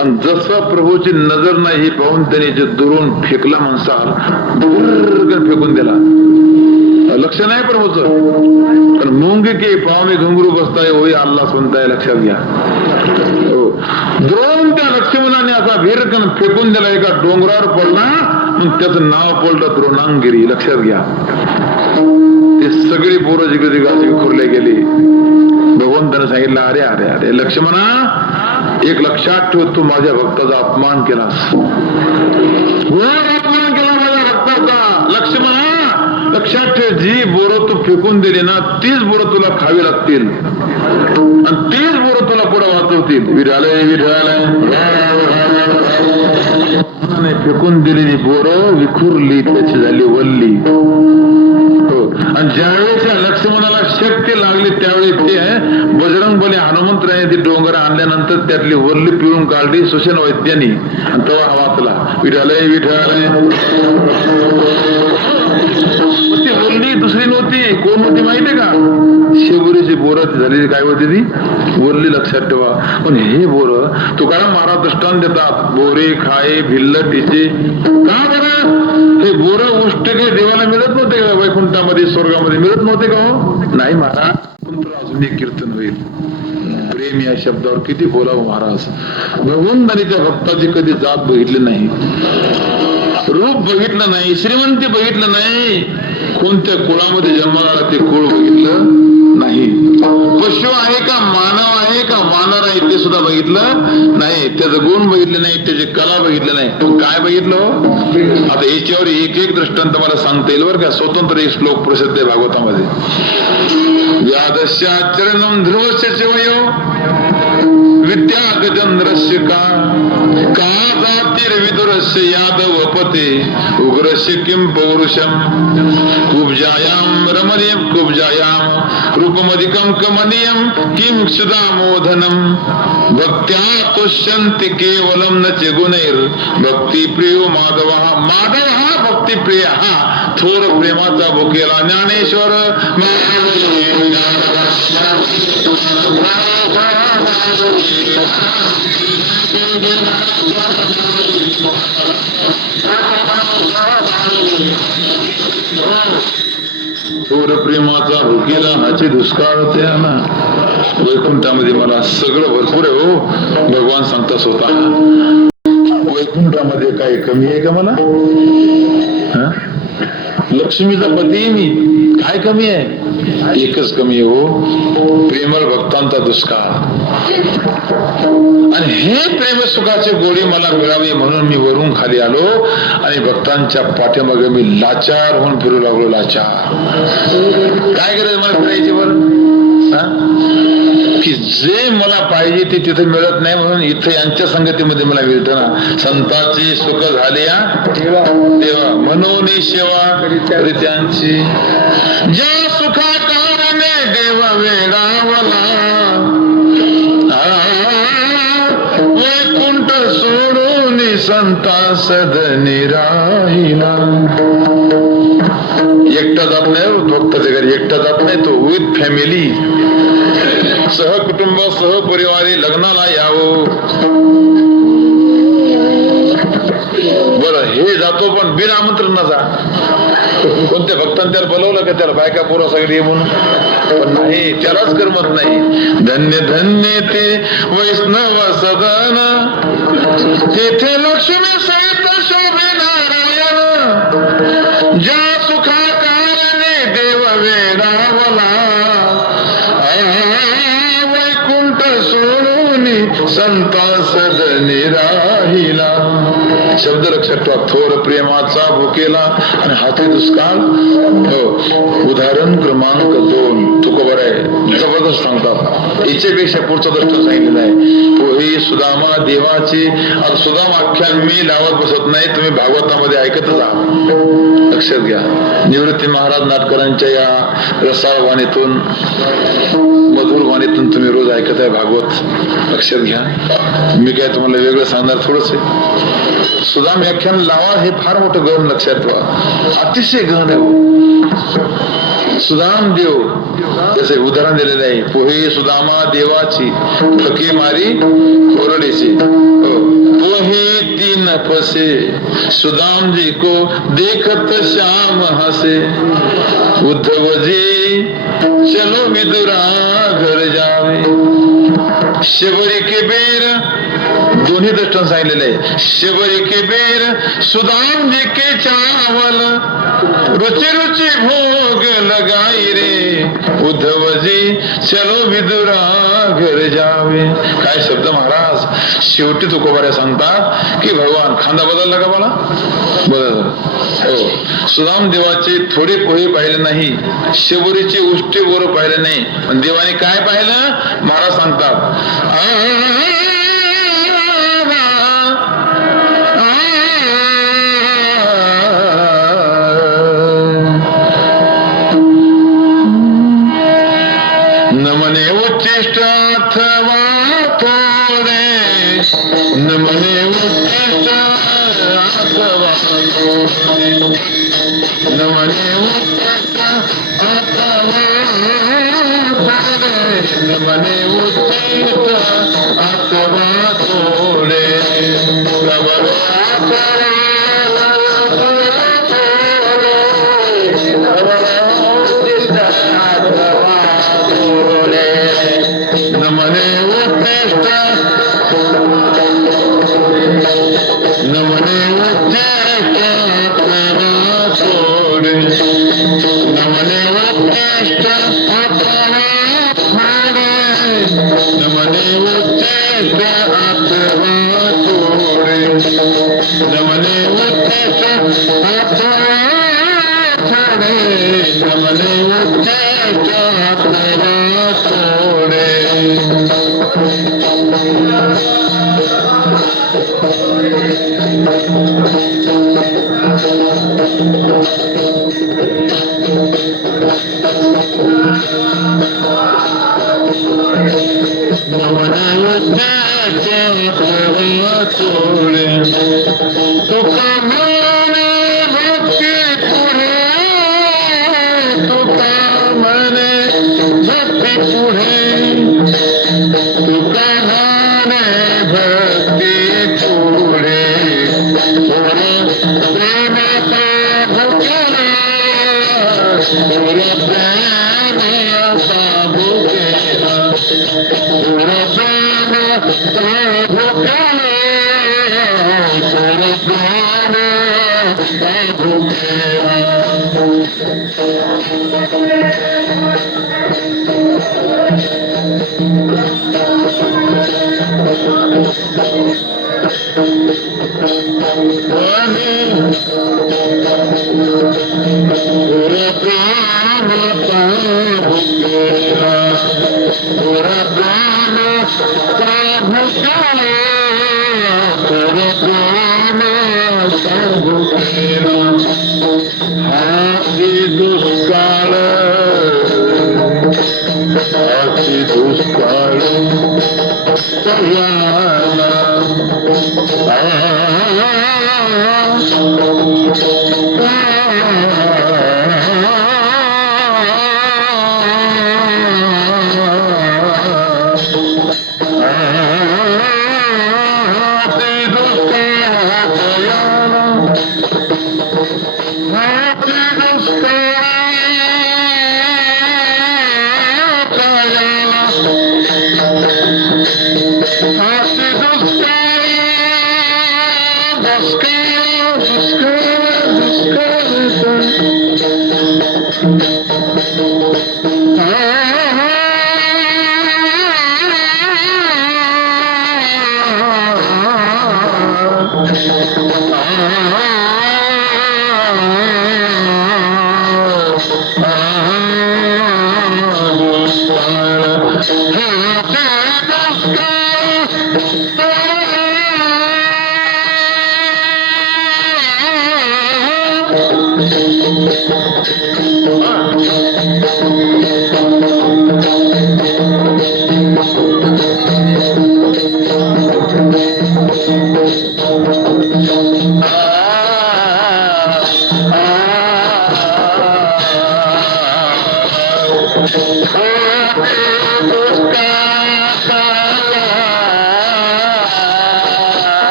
आणि जसं प्रभूची नजर नाही हे पाहून त्याने जे द्रोण फेकला म्हणसाल, फेकून दिला. लक्ष नाही प्रभूचं, पण मुंग के पाहुणे घुंगरू बसताय होई अल्लाह म्हणताय, लक्षात घ्या. द्रोण त्या लक्ष्मणाने असा भिरकन फेकून दिला, एका डोंगरावर पडला, मग त्याचं नाव पडलं द्रोणांगिरी. लक्षात घ्या. ते सगळी पोरं जिकडे तिकडे विखुरले गेली. भगवंताने सांगितलं, अरे अरे अरे लक्ष्मणा, एक लक्षात ठेव, तू माझ्या भक्ताचा अपमान केलास, अपमान केला माझ्या भक्ताचा. लक्ष्मणा लक्षात ठेव, जी बोरं तू फेकून दिली ना, तीच बोरं तुला खावी लागतील आणि तीच बोरं तुला पुढे वाचवतील. विठालय विठालय फेकून दिलेली बोरं विखुरली, त्याची झाली वल्ली. आणि ज्यावेळेस लक्ष्मणाला शक्ती लागली त्यावेळी ते बजरंगबली हनुमंतरायाने ती डोंगर आणल्यानंतर त्यातली वल्ली पिळून काढली सुषेण वैद्यांनी, आणि तेव्हा हा वाचला. विठालय विठालय. ती वल्ली दुसरी नव्हती, कोण होती माहितीये का? शेवरीची बोरं झालेली काय होती ती वल्ली, लक्षात ठेवा. पण हे बोरं तुकाराम महाराज दृष्टांत देतात, बोरे खाये भिल्ल टिचे. का बरं? हे बोरं उष्ट काही देवाला मिळत नव्हते का? वैकुंठामध्ये स्वर्गामध्ये मिळत नव्हते का? हो नाही महाराज. अजून एक कीर्तन होईल. प्रेम या शब्दावर किती बोलावं महाराज. भगवंतानी त्या भक्ताची कधी जात बघितली नाही, रूप बघितलं नाही, श्रीमंती बघितलं नाही, कोणत्या कुळामध्ये जन्माला ते कुळ बघितलं नाही. पशु आहे का मानव आहे का वानर आहे ते सुद्धा बघितलं नाही. त्याचं गुण बघितले नाही, त्याची कला बघितली नाही. काय बघितलं? आता याच्यावर एक एक दृष्टांत मला सांगता येईल बरं का. स्वतंत्र एक श्लोक प्रसिद्ध आहे भागवतामध्ये. व्यादस्याचरणं ध्रुवस्य वयो विद्या गजेंद्रस्य का जातिर्विदुरस्य यादवपते उग्रस्य किं पौरुषम कुब्जायां रमणीयं कुब्जायां रूपमधिकं कमनीयं किं सुदामोधनं भक्त्या तुष्यन्ति केवलं न च गुणैर् भक्तिप्रियो माधवः माधवः भक्तिप्रियः. थोर प्रेमाचा भुकेला ज्ञानेश्वर थोर प्रेमाचा भुकेला हाची दुष्काळ होते ना. वैकुंठामध्ये मला सगळं भरपूर आहे हो. भगवान सांगता स्वतः, वैकुंठामध्ये काही कमी आहे का मला? लक्ष्मीचा पती मी, काय कमी आहे? एकच कमी आहे हो, प्रेमळ भक्तांचा दुष्काळ. आणि हे प्रेम सुखाचे गोडी मला मिळावे म्हणून मी वरून खाली आलो आणि भक्तांच्या पाठीमागे मी लाचार होऊन फिरू लागलो. लाचार काय गरज मला फिरायची बरं? की जे मला पाहिजे ते तिथे मिळत नाही म्हणून इथं यांच्या संगतीमध्ये मला मिळतं ना. संतांची सुख झाली तेव्हा म्हणून सेवा करी त्यांची. ज्या सुखा कारणे देव वेडावला वैकुंठ सोडून संता सदनी राहिला. एकटा जात नाही भक्ताच्या घरी, एकटा जात नाही तो, विथ फॅमिली सहकुटुंब सहपरिवारी लग्नाला यावं. बरं हे जातो पण बिन आमंत्रण जा. कोणत्या भक्तांनी त्याला बोलवलं का त्याला बायका पोरं सगळी म्हणून? पण नाही, त्यालाच करमत नाही. धन्य धन्य ते वैष्णव सदन तेथे लक्ष्मी सहित शोभे नारायण. ज्या सुखा कारणे देव वेडावला शब्द लक्षात ठेवा, थोर प्रेमाचा भुकेला आणि हाती दुष्काळ. हो, उदाहरण क्रमांक 2 तुकोबर आहे, जबरदस्त सांगतात. याच्यापेक्षा पुढचं दृष्ट सांगितलेलं आहे. पोहे सुदामा देवाचे. आता सुदाम आख्यान मी लावत बसत नाही, तुम्ही भागवतामध्ये ऐकतच आहात. लक्षात घ्या. निवृत्ती महाराज नाटकरांच्या या रसाळ वाणीतून, मधुर वाणीतून तुम्ही रोज ऐकत आहे भागवत. लक्षात घ्या. मी काय तुम्हाला वेगळं सांगणार थोडंच आहे. सुदाम व्याख्यान लावा हे फार मोठं गहन लक्षात ठेवा, अतिशय गहन आहे. सुदाम देव जसे उदाहरण दिलेलं आहे. पोहे सुदामा देवाची फके मारी कोरडेची. पोहे तीन फसे सुदाम जी को देखत श्याम हसे. उद्धव जी चलो विदुरा घर जावे. शबरी के बेर दोन्ही दृष्टांत सांगितलेले आहे. शबरी के बेर सुदाम जी के चावल. रुचि रुचि भोग लगाई रे. उद्धव जी चलो विदुरा घर जावे. काय शब्द महाराज. शेवटी तुकोबाऱ्या सांगतात की भगवान खांदा बदलला का मला बदल. हो, सुदाम देवाचे थोडे पोहे पाहिले नाही, शबरीचे उष्टे बोर पाहिले नाही, पण देवाने काय पाहिलं महाराज सांगतात. नमने उच्चिष्ट अथवा थोडे. नमने उच्चिष्ट अथवा थोडे. नमने उच्चिष्ट अथवा थोडे. नमने उच्चिष्ट अथवा थोडे.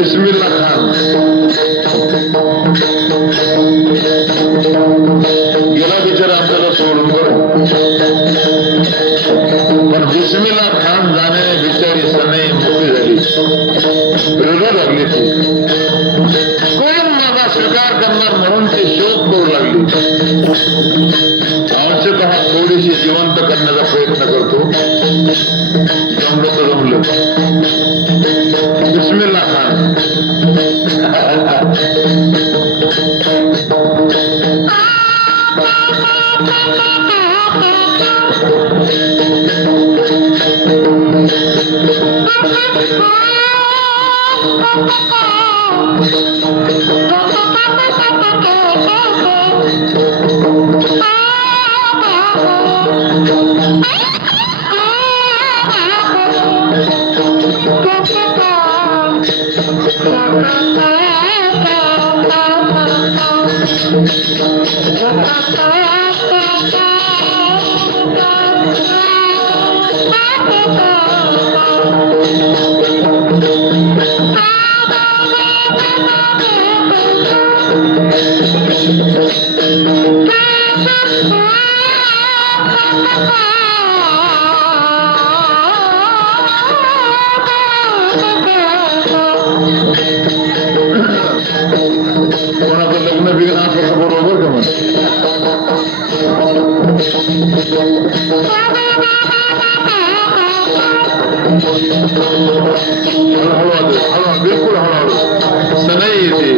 बिस्मिल्लाह खान गेला बिचारा आपल्याला सोडून बरं, पण बिस्मिल्लाह खान जाणे बिचारी सनई मोकळी झाली, रडू लागली ती. कोण माझा स्वीकार करणार म्हणून ते शोध करू लागली. अंशतः थोडीशी जिवंत करण्याचा प्रयत्न करतो, जमलं तर जमलं. बिस्मिल्लाह खान कोणाचं लग्न बिग्न असं बरोबर का मग हळूहळू बिलकुल हळूहळू सनई येते.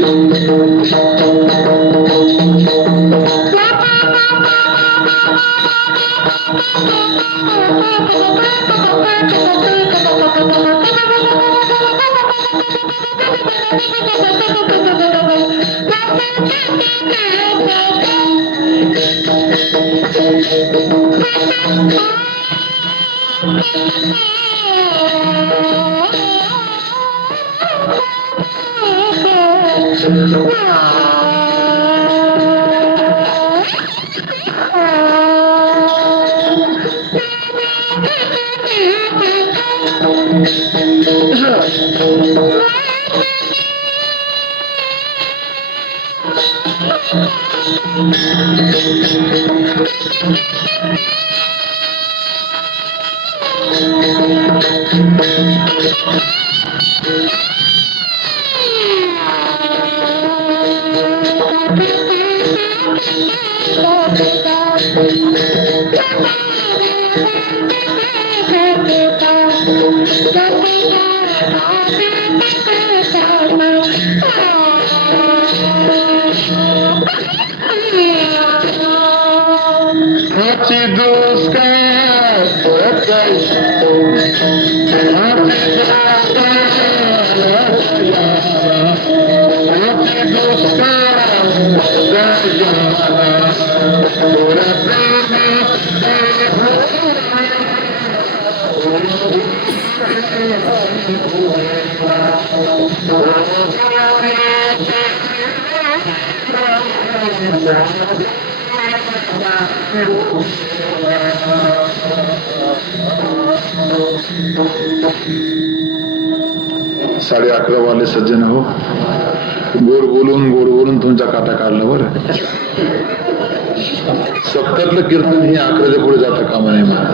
साडे 11 वाले सज्जन हो, गोड बोलून तुमचा काटा काढला बरं. 70लं कीर्तन हे 11च्या पुढे जाता कामा नये मला.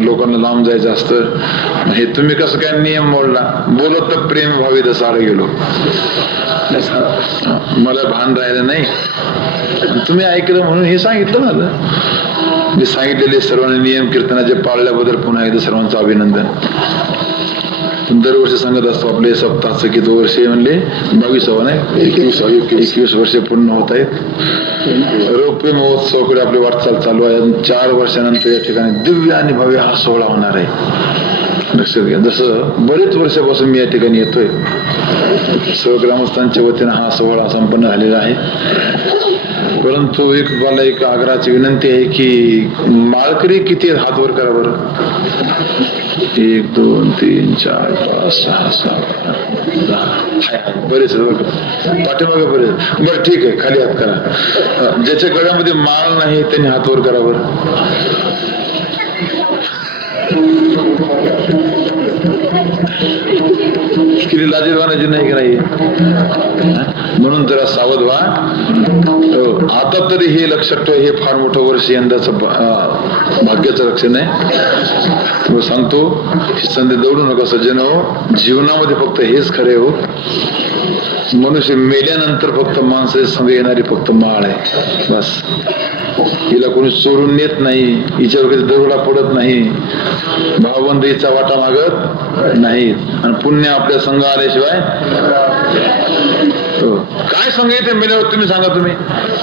लोकांना लांब जायचं असतं. हे तुम्ही कसं काय नियम मोडला? बोलत तर प्रेम व्हावी तसं आड गेलो. मला भान राहिलं नाही, तुम्ही ऐकलं म्हणून हे सांगितलं मला. मी सांगितलेले सर्वांनी नियम कीर्तनाचे पाळल्याबद्दल पुन्हा एकदा सर्वांचं अभिनंदन. दरवर्षी सांगत असतो आपले सप्ताहाचं किती वर्ष म्हणले 22 नाही 21 वर्ष पूर्ण होत आहेत. रौप्य महोत्सवाकडे आपली वाटचाल चालू आहे. 4 वर्षानंतर या ठिकाणी दिव्य आणि भव्य हा सोहळा होणार आहे. लक्षात घ्या. जसं बरेच वर्षापासून मी या ठिकाणी येतोय, सर्व ग्रामस्थांच्या वतीनं हा सोहळा संपन्न झालेला आहे. परंतु मला एक आग्रहाची विनंती आहे की माळकरी किती हात वर करा बरं. 1 2 3 4 5 6 7 10 बरेच पाठीमागे बरेच. बरं ठीक आहे, खाली हात करा. ज्याच्या गळ्यामध्ये माळ नाही त्यांनी हात वर करा बरं. किती लाजीरवानाची नाही की नाही. म्हणून जरा सावध व्हा. आता तरी हे लक्षात ठेवा, हे फार मोठं वर्ष यंदाचं भाग्याचं लक्षण आहे. सांगतो संधी दौडू नका सज्जन हो. जीवनामध्ये फक्त हेच खरे हो. मनुष्य मेल्यानंतर फक्त माणसाच्या संग येणारी फक्त माळ आहे बस. हिला कोणी चोरून नेत नाही, हिच्यावर कधी दरोडा पडत नाही, भावबंद हिचा वाटा मागत नाही, आणि पुण्य आपल्या संघ आल्याशिवाय काय संघ येते मेल्यावर तुम्ही सांगा. तुम्ही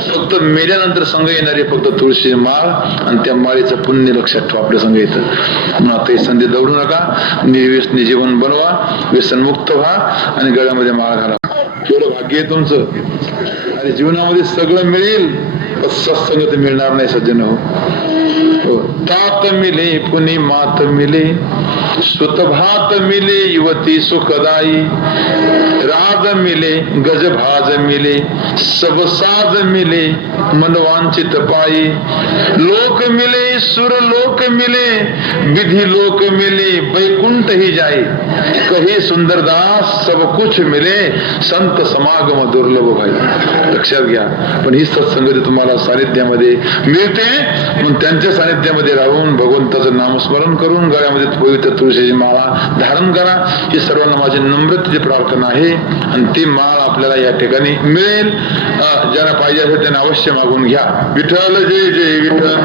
फक्त मेल्यानंतर संघ येणारी फक्त तुळशी माळ, आणि त्या माळेचं पुण्य लक्षात ठेवा आपल्या संघ येतं. म्हणून आता ही संधी दौडू नका. निर्व्यसनी जीवन बनवा, व्यसनमुक्त व्हा आणि गळ्यामध्ये माळ घाला. केवढं भाग्य आहे तुमचं. आणि जीवनामध्ये सगळं मिळेल, पण सत्संगत मिळणार नाही सज्जन हो. तात मिले पुनि मात मिले, सुतभात मिले युवती सुखदाई, राज मिले गजभाज मिले, सब साज मिले मनवांचित पाई, लोक मिले सुर लोक मिले, विधि लोक मिले बैकुंठ ही जाई, कही सुंदरदास सब कुछ मिले, संत समागम दुर्लभ भाई. लक्षात घ्या. पण ही सत्संगती तुम्हाला सानिध्यामध्ये मिळते, म्हणून त्यांच्या सानिध्यामध्ये राहून भगवंताचं नामस्मरण करून गळ्यामध्ये पवित्र तुळशीची माळा धारण करा. ही सर्वांना माझी नम्रतेची प्रार्थना आहे. आणि ती माळ आपल्याला या ठिकाणी मिळेल. ज्यांना पाहिजे असेल त्यांना अवश्य मागून घ्या. विठ्ठल जय जय विठ्ठल.